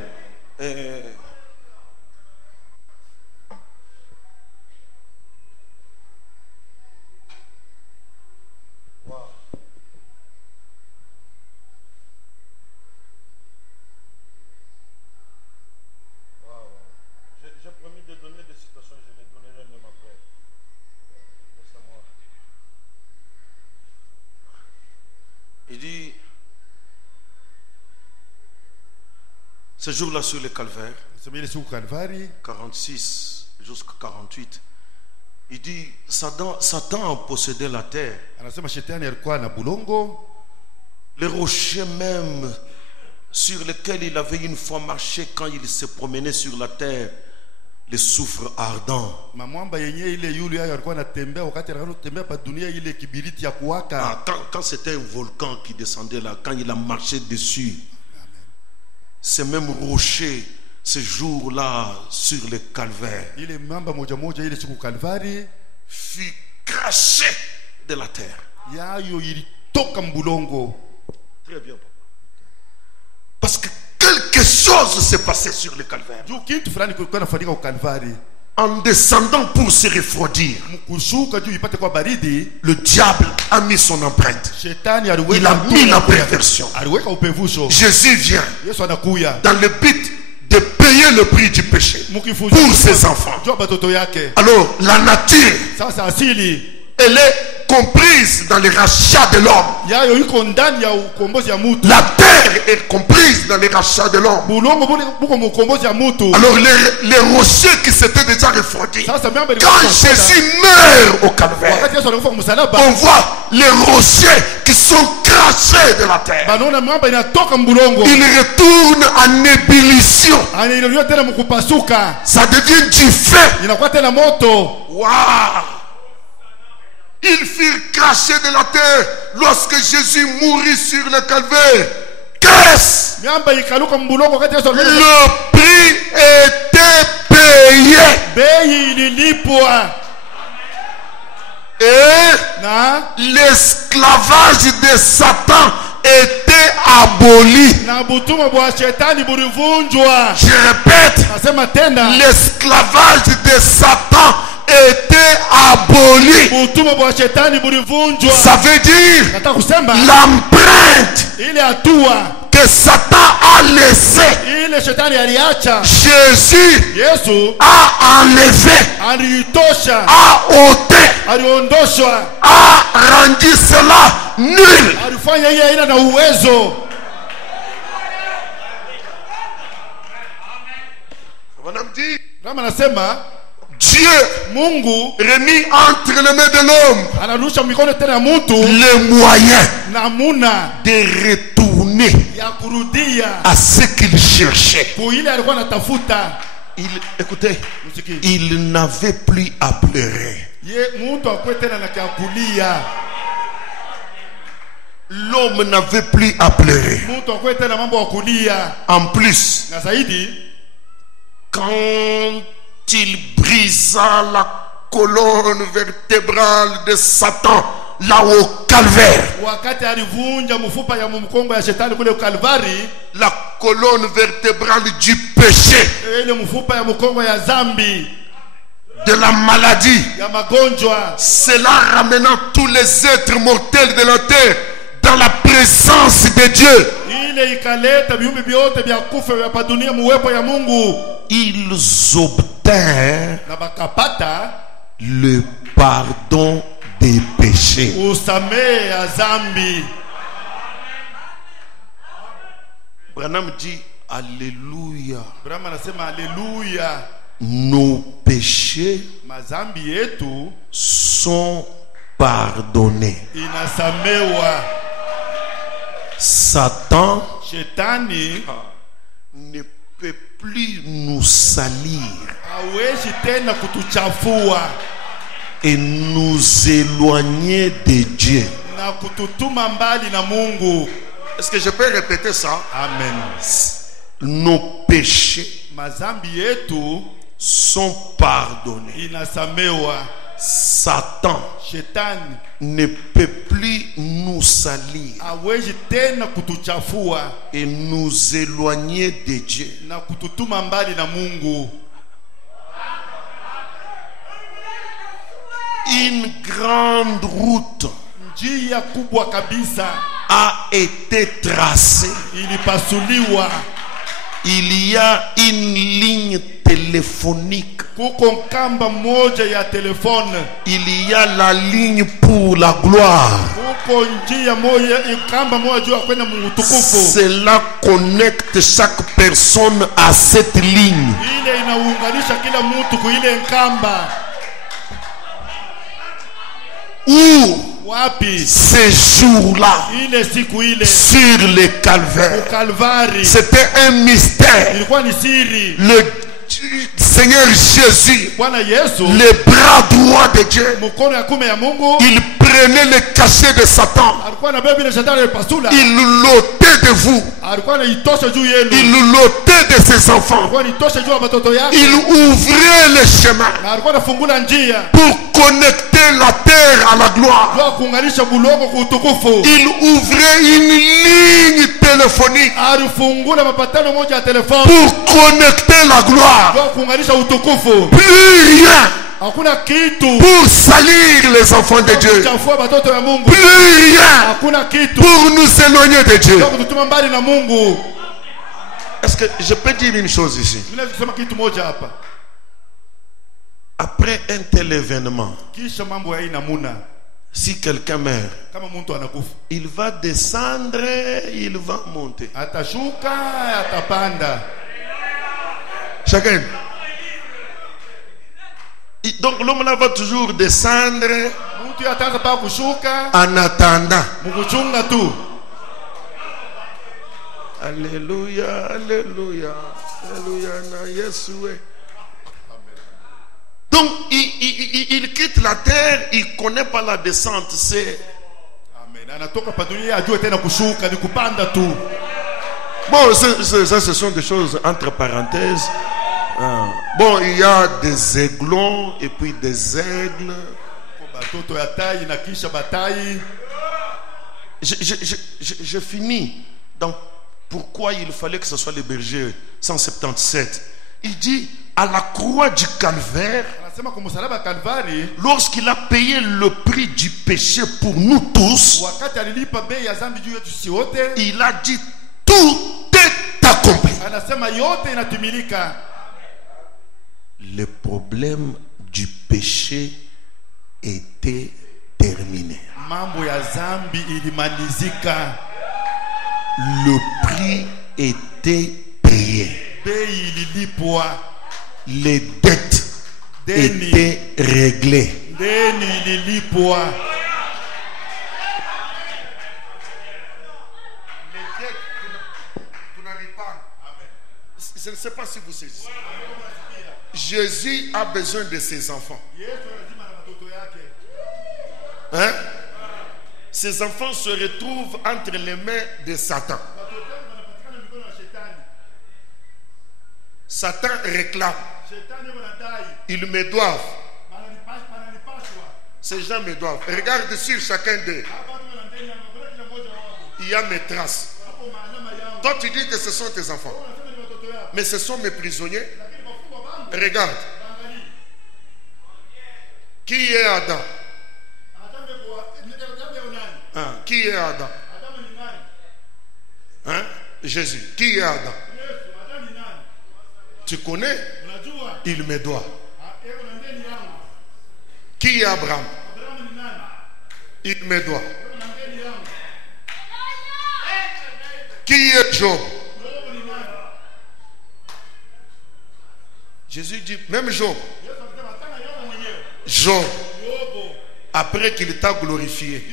J'ai promis de donner des citations, je les donnerai même après. Laissez-moi. Il dit, ce jour-là sur le calvaire, Sema ile shuka Kalvari 46 jusqu'à 48, il dit, Satan a possédé la terre. anasema shetani alikuwa na bulongo, Les rochers même sur lesquels il avait une fois marché quand il se promenait sur la terre, les soufres ardents. mamwamba yenye ile yule hayo alikuwa anatembea wakati anatembea pa dunia, ile kibiriti ya kuwaka. Quand c'était un volcan qui descendait là, quand il a marché dessus, ces mêmes rochers, ce jour-là sur le calvaire, Ile mamba moja moja ile siku Kalvari fut craché de la terre. yayo ilitoka mbulongo. Très bien, papa. Parce que quelque chose s'est passé sur le calvaire. Juu kitu fulani kulikuwa nafanyika kwa Kalvari. En descendant pour se refroidir, Kushuka juu ipate kwa baridi, le diable a mis son empreinte. shetani Il aliweka a mis la perversion. aliweka upevusho. Jésus vient Yesu anakuya dans le but de payer le prix du péché pour ses enfants. juu batoto yake. Alors, la nature, Sasa asili elle est comprise dans le rachat de l'homme. yayo iko ndani ya ukombozi ya mutu. La terre est comprise dans le rachat de l'homme. Bulongo buko mukombozi ya mutu. Alors les rochers qui s'étaient déjà refroidis, Sasa miamba quand Jésus meurt au calvaire, wakati Yesu alikufa msalaba, on voit les rochers qui sont crachés de la terre. banaona miamba inatoka mbulongo. Ils retournent en ébullition. Anaingia tena mkupasuka. Ça devient du feu. Inakuwa tena moto. Waouh! Ils furent crachés de la terre lorsque Jésus mourut sur le calvaire. Qu'est-ce? Miamba ikaluka mbulongo wakati Yesu alikufa. Le prix était payé. Bei ililipwa. Et Na l'esclavage de Satan était aboli. na butuma bwa shetani bulivunjwa. Je répète, Nasema tena l'esclavage de Satan était aboli. butuma bwa shetani bulivunjwa. Ça veut dire Nataka kusema l'empreinte ile hatua que Satan a laissée, ile shetani aliacha, Jésus Yesu a enlevé, aliitosha, a ôté, aliondoshwa, a rendu cela nul. alifanya yeye ila na uwezo. Kama nasema Dieu Mungu remis entre les mains de l'homme anarusha mikono tena ya mtu les moyens namuna de retourner ya kurudia à ce qu'il cherchait. kuile alikuwa anatafuta. Écoutez, Msiki. il n'avait plus à pleurer. Ye mtu akwe tena na kulia. L'homme n'avait plus à pleurer. Mtu akwe tena mambo ya kulia. En plus, Na zaidi quand il brisa la colonne vertébrale de Satan là au calvaire, wakati alivunja mfupa ya mkongo ya shetani kule Kalvari, la colonne vertébrale du péché, ile mfupa ya mkongo ya zambi, de la maladie, ya magonjwa, cela ramenant tous les êtres mortels de la terre dans la présence de Dieu. ile ikaleta viumbe vyote vya kufa vya pa dunia muwepo ya Mungu. Ils obtinrent Na bakapata le pardon des péchés. usamehe ya zambi. Branham dit Alléluia. Brahma anasema haleluya, Nos péchés mazambi yetu sont pardonnés. inasamewa. Satan Shetani ne peut plus nous salir hawezi tena kutuchafua et nous éloigner de Dieu. na kututuma mbali na Mungu. Est-ce que je peux répéter ça? Amen. Nos péchés Mazambi yetu sont pardonnés. inasamewa. Satan Shetani ne peut plus nous salir hawezi tena kutuchafua et nous éloigner de Dieu. na kututuma mbali na Mungu. Une grande route Njia kubwa kabisa a été tracée. ilipasuliwa. Il y a une ligne téléphonique. Kuko kamba moja ya telefone. Il y a la ligne pour la gloire. Kuko njia moja, kamba moja juu ya kwenda mtukufu. Cela connecte chaque personne à cette ligne. Ile inaunganisha kila mtu kwa ile kamba. Où Wapi? ces jours-là, Ile siku ile sur le calvaire, Kalvari c'était un mystère. ilikuwa ni siri. Le Seigneur Jésus, Bwana Yesu le bras droit de Dieu, mkono ya kume ya Mungu il prenait le cachet de Satan. alikuwa na bebe ile shetani alipasula. Il l'ôtait de vous. Alikuwa anaitosha juu yenu. Il l'ôtait de ses enfants. Alikuwa anaitosha juu ya watoto yake. Il ouvrait le chemin Na alikuwa anafungula njia pour connecter la terre à la gloire. kwa kuunganisha bulongo kwa utukufu. Il ouvrait une ligne téléphonique Alifungula mapatano moja ya telefoni pour connecter la gloire. kwa kuunganisha utukufu. Plus rien Hakuna kitu pour salir les enfants de Dieu. kuchafua watoto ya Mungu. Plus rien Hakuna kitu pour nous éloigner de Dieu. kwa kututuma mbali na Mungu. Est-ce que je peux dire une chose ici? Mimi nasema kitu moja hapa. Après un tel événement, Kisha mambo ya ina muna Si quelqu'un meurt, Kama muntu anakufa, il va descendre, il va monter. atashuka, atapanda. Chacun. Donc l'homme là va toujours descendre Muntu ataanza pa kushuka, en attendant. mukuchunga tu. Alléluia, alléluia, alléluia, na Yeshua. Donc il quitte la terre, il connaît pas la descente, c'est... Amen. Anatoka pa dunia ajue tena kushuka, ni kupanda tu. Bon, ça ce sont des choses entre parenthèses. Bon, il y a des aiglons et puis des aigles. Batoto ya tai na kisha batai. Je finis. Donc, pourquoi il fallait que ce soit les bergers 177? Il dit, à la croix du calvaire, Anasema kwa msalaba Kalvari, lorsqu'il a payé le prix du péché pour nous tous, wakati alilipa bei ya dhambi juu yetu sisi wote, il a dit, tout est accompli. anasema yote inatimilika. Le problème du péché était terminé. Mambo ya dhambi ilimalizika. Le prix était payé. Bei ililipwa. Les dettes étaient réglées. Deni ililipwa. Les dettes, tu n'arrives pas. Je ne sais pas si vous saisissez. Jésus a besoin de ses enfants. Hein? Ces enfants se retrouvent entre les mains de Satan. Satan réclame. Ils me doivent. Ces gens me doivent. Regarde sur chacun d'eux. Il y a mes traces. Toi tu dis que ce sont tes enfants. Mais ce sont mes prisonniers. Regarde. Qui est Adam? Hein? Qui est Adam? Hein? Jésus. Qui est Adam? Tu connais? Il me doit. Qui est Abraham? Il me doit. Qui est Job? Jésus dit, même Job. Job, après qu'il t'a glorifié,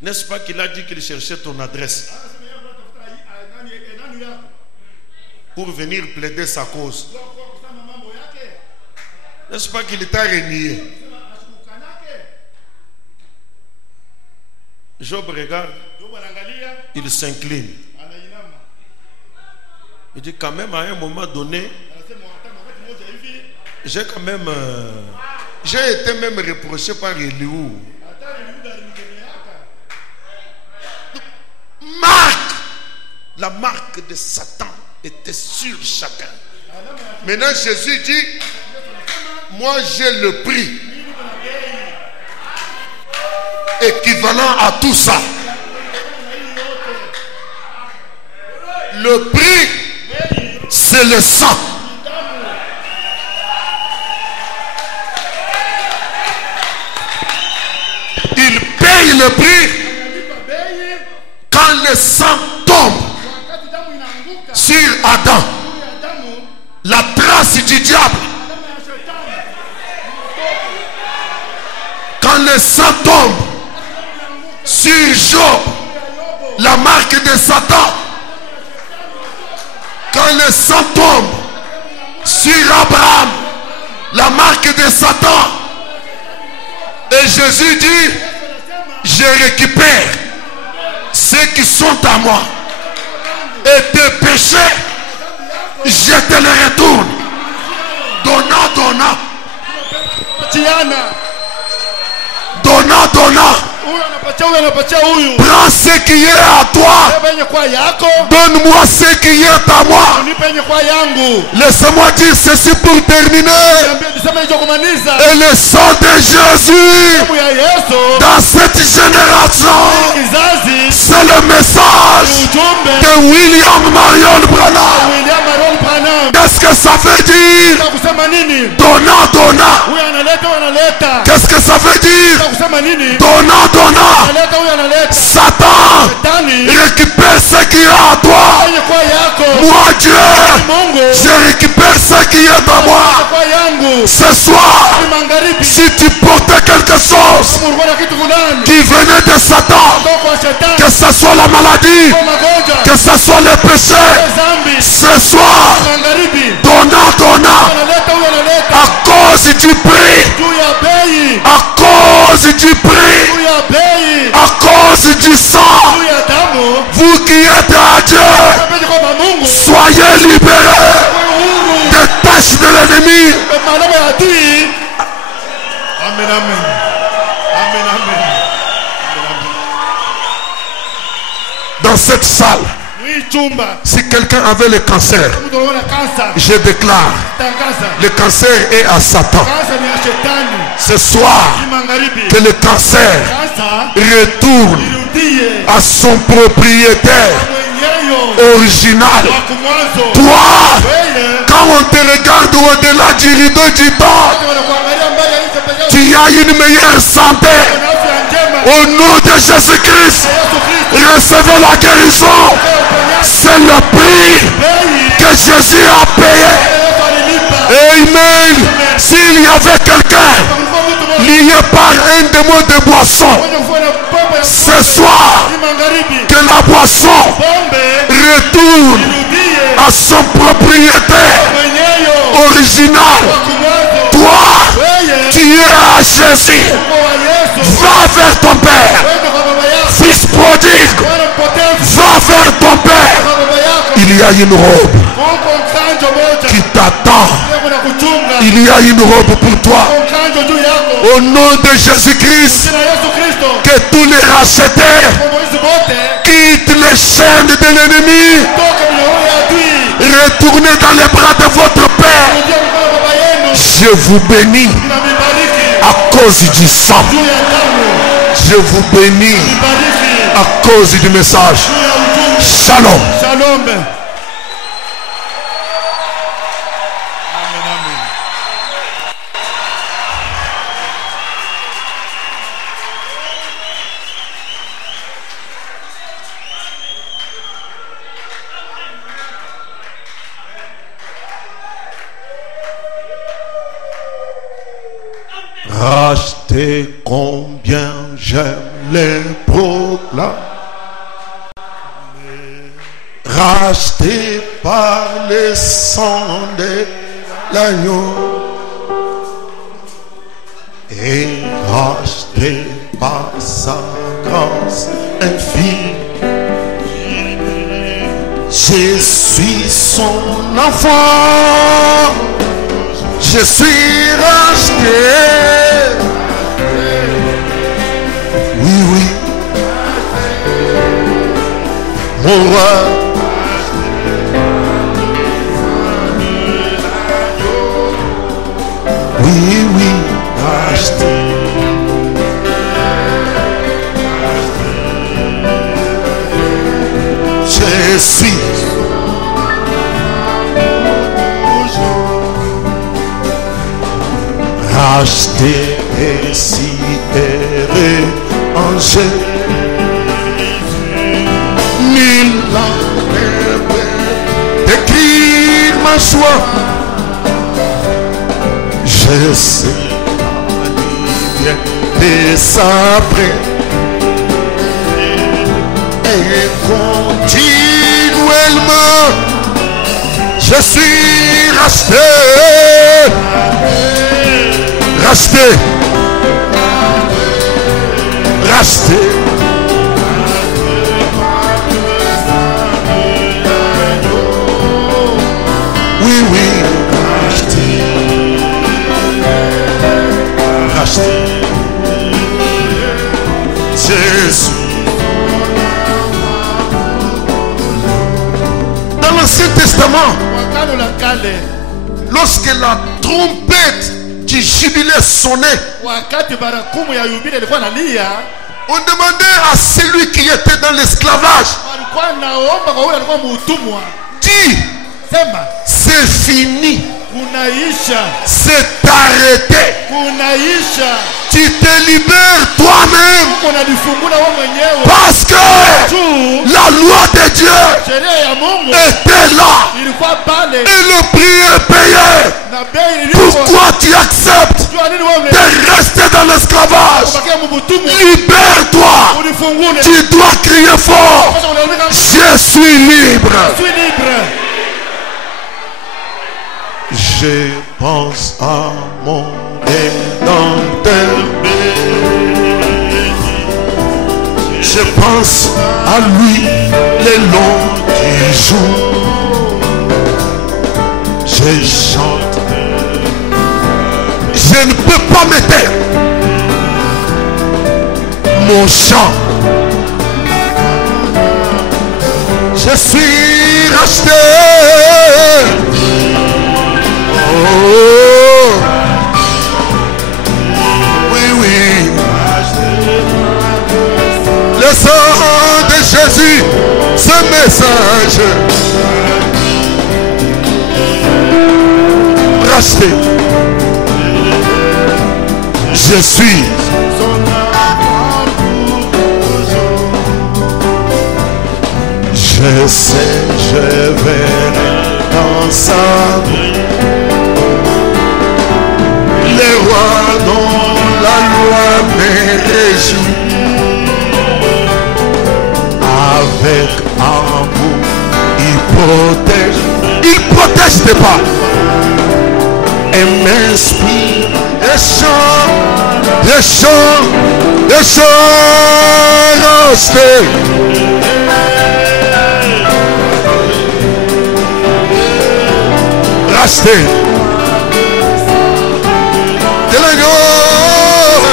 n'est-ce pas qu'il a dit qu'il cherchait ton adresse pour venir plaider sa cause? N'est-ce pas qu'il t'a renié? Job regarde, il s'incline. Il dit quand même à un moment donné, j'ai quand même, j'ai été même reproché par Eliou. La marque de Satan était sur chacun. Maintenant Jésus dit, moi j'ai le prix équivalent à tout ça. Le prix, c'est le sang. Il paye le prix quand le sang tombe sur Adam. La trace du diable. Quand le sang tombe sur Job, la marque de Satan. Quand le sang tombe sur Abraham, la marque de Satan. Et Jésus dit, je récupère ceux qui sont à moi. Et tes péchés, je te les retourne. Donnant, donnant. Donnant, donnant. Prends ce qui est à toi. Donne-moi ce qui est à moi. Laisse-moi dire ceci pour terminer. Et le sang de Jésus dans cette génération, c'est le message de William Marion Branham. Qu'est-ce que ça veut dire? Donnant, donnant. Qu'est-ce que ça veut dire? Donnant, donnant. Satan récupère ce qui est à toi. Moi, Dieu, je récupère ce qui est à moi. Ce soir, si tu portais quelque chose qui venait de Satan, que ce soit la maladie, que ce soit le péché, ce soir, donnant, donnant, à cause du prix, à cause du prix, à cause du sang, vous qui êtes à Dieu, soyez libérés des tâches de l'ennemi. Amen, amen. Amen, amen. Dans cette salle, si quelqu'un avait le cancer, je déclare, le cancer est à Satan. Ce soir, que le cancer retourne à son propriétaire original. Toi, quand on te regarde au-delà du rideau du temps, tu as une meilleure santé. Au nom de Jésus-Christ, recevez la guérison. C'est le prix que Jésus a payé. Amen. S'il y avait quelqu'un lié par un démon de boisson, ce soir, que la boisson retourne à son propriétaire original. Toi, tu es à Jésus. Va vers ton Père. Fils prodigue, va vers ton Père. Il y a une robe qui t'attend. Il y a une robe pour toi. Au nom de Jésus-Christ, que tous les rachetés quittent les chaînes de l'ennemi. Retournez dans les bras de votre Père. Je vous bénis à cause du sang. Je vous bénis à cause du message. Shalom. Shalom. Racheté, combien j'aime les proclamer. Racheté par le sang de l'agneau et racheté par sa grâce infinie. Je suis son enfant. Je suis racheté. Oui, oui. Mon roi. Oui, oui. Racheté. Je suis. Racheté et si erré en Jésus. Nul n'en peut décrire ma joie. Je sais la lumière de sa paix. Et continuellement, je suis racheté. Racheté. Racheté. Oui, oui. Racheté. Racheté. Jésus. Dans l'Ancien Testament, lorsque la trompette du jubilé sonnait, on demandait à celui qui était dans l'esclavage, dis, c'est fini. kunaisha, C'est arrêté. kunaisha. Tu te libères toi-même. Uko unajifungua wewe mwenyewe. Parce que Tu la loi de Dieu sheria ya Mungu était là. ilikuwa pale Et le prix est payé. na bei ilikuwa. Pourquoi tu acceptes Jua nini wewe de rester dans l'esclavage? unabakia mbutumu? Libère-toi. Unifungule. Tu dois crier fort. Sasa unaonekana Je suis libre. suis libre. Je pense à mon Rédempteur. Je pense à lui les longs jours. Je chante. Je ne peux pas me taire. Mon chant. Je suis racheté. Oh. Oui, oui. Le sang de Jésus, ce message. Racheté. Je suis. Je sais, je verrai dans sa vie les rois dont la loi me réjouit. Avec amour, il protège. Il protège tes pas et m'inspire des chants, des chants, des chants rachetés. Racheté.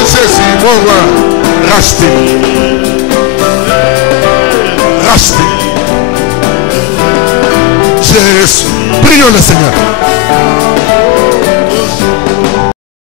Jésus, mon roi, racheté. Racheté. Jésus. Prions le Seigneur.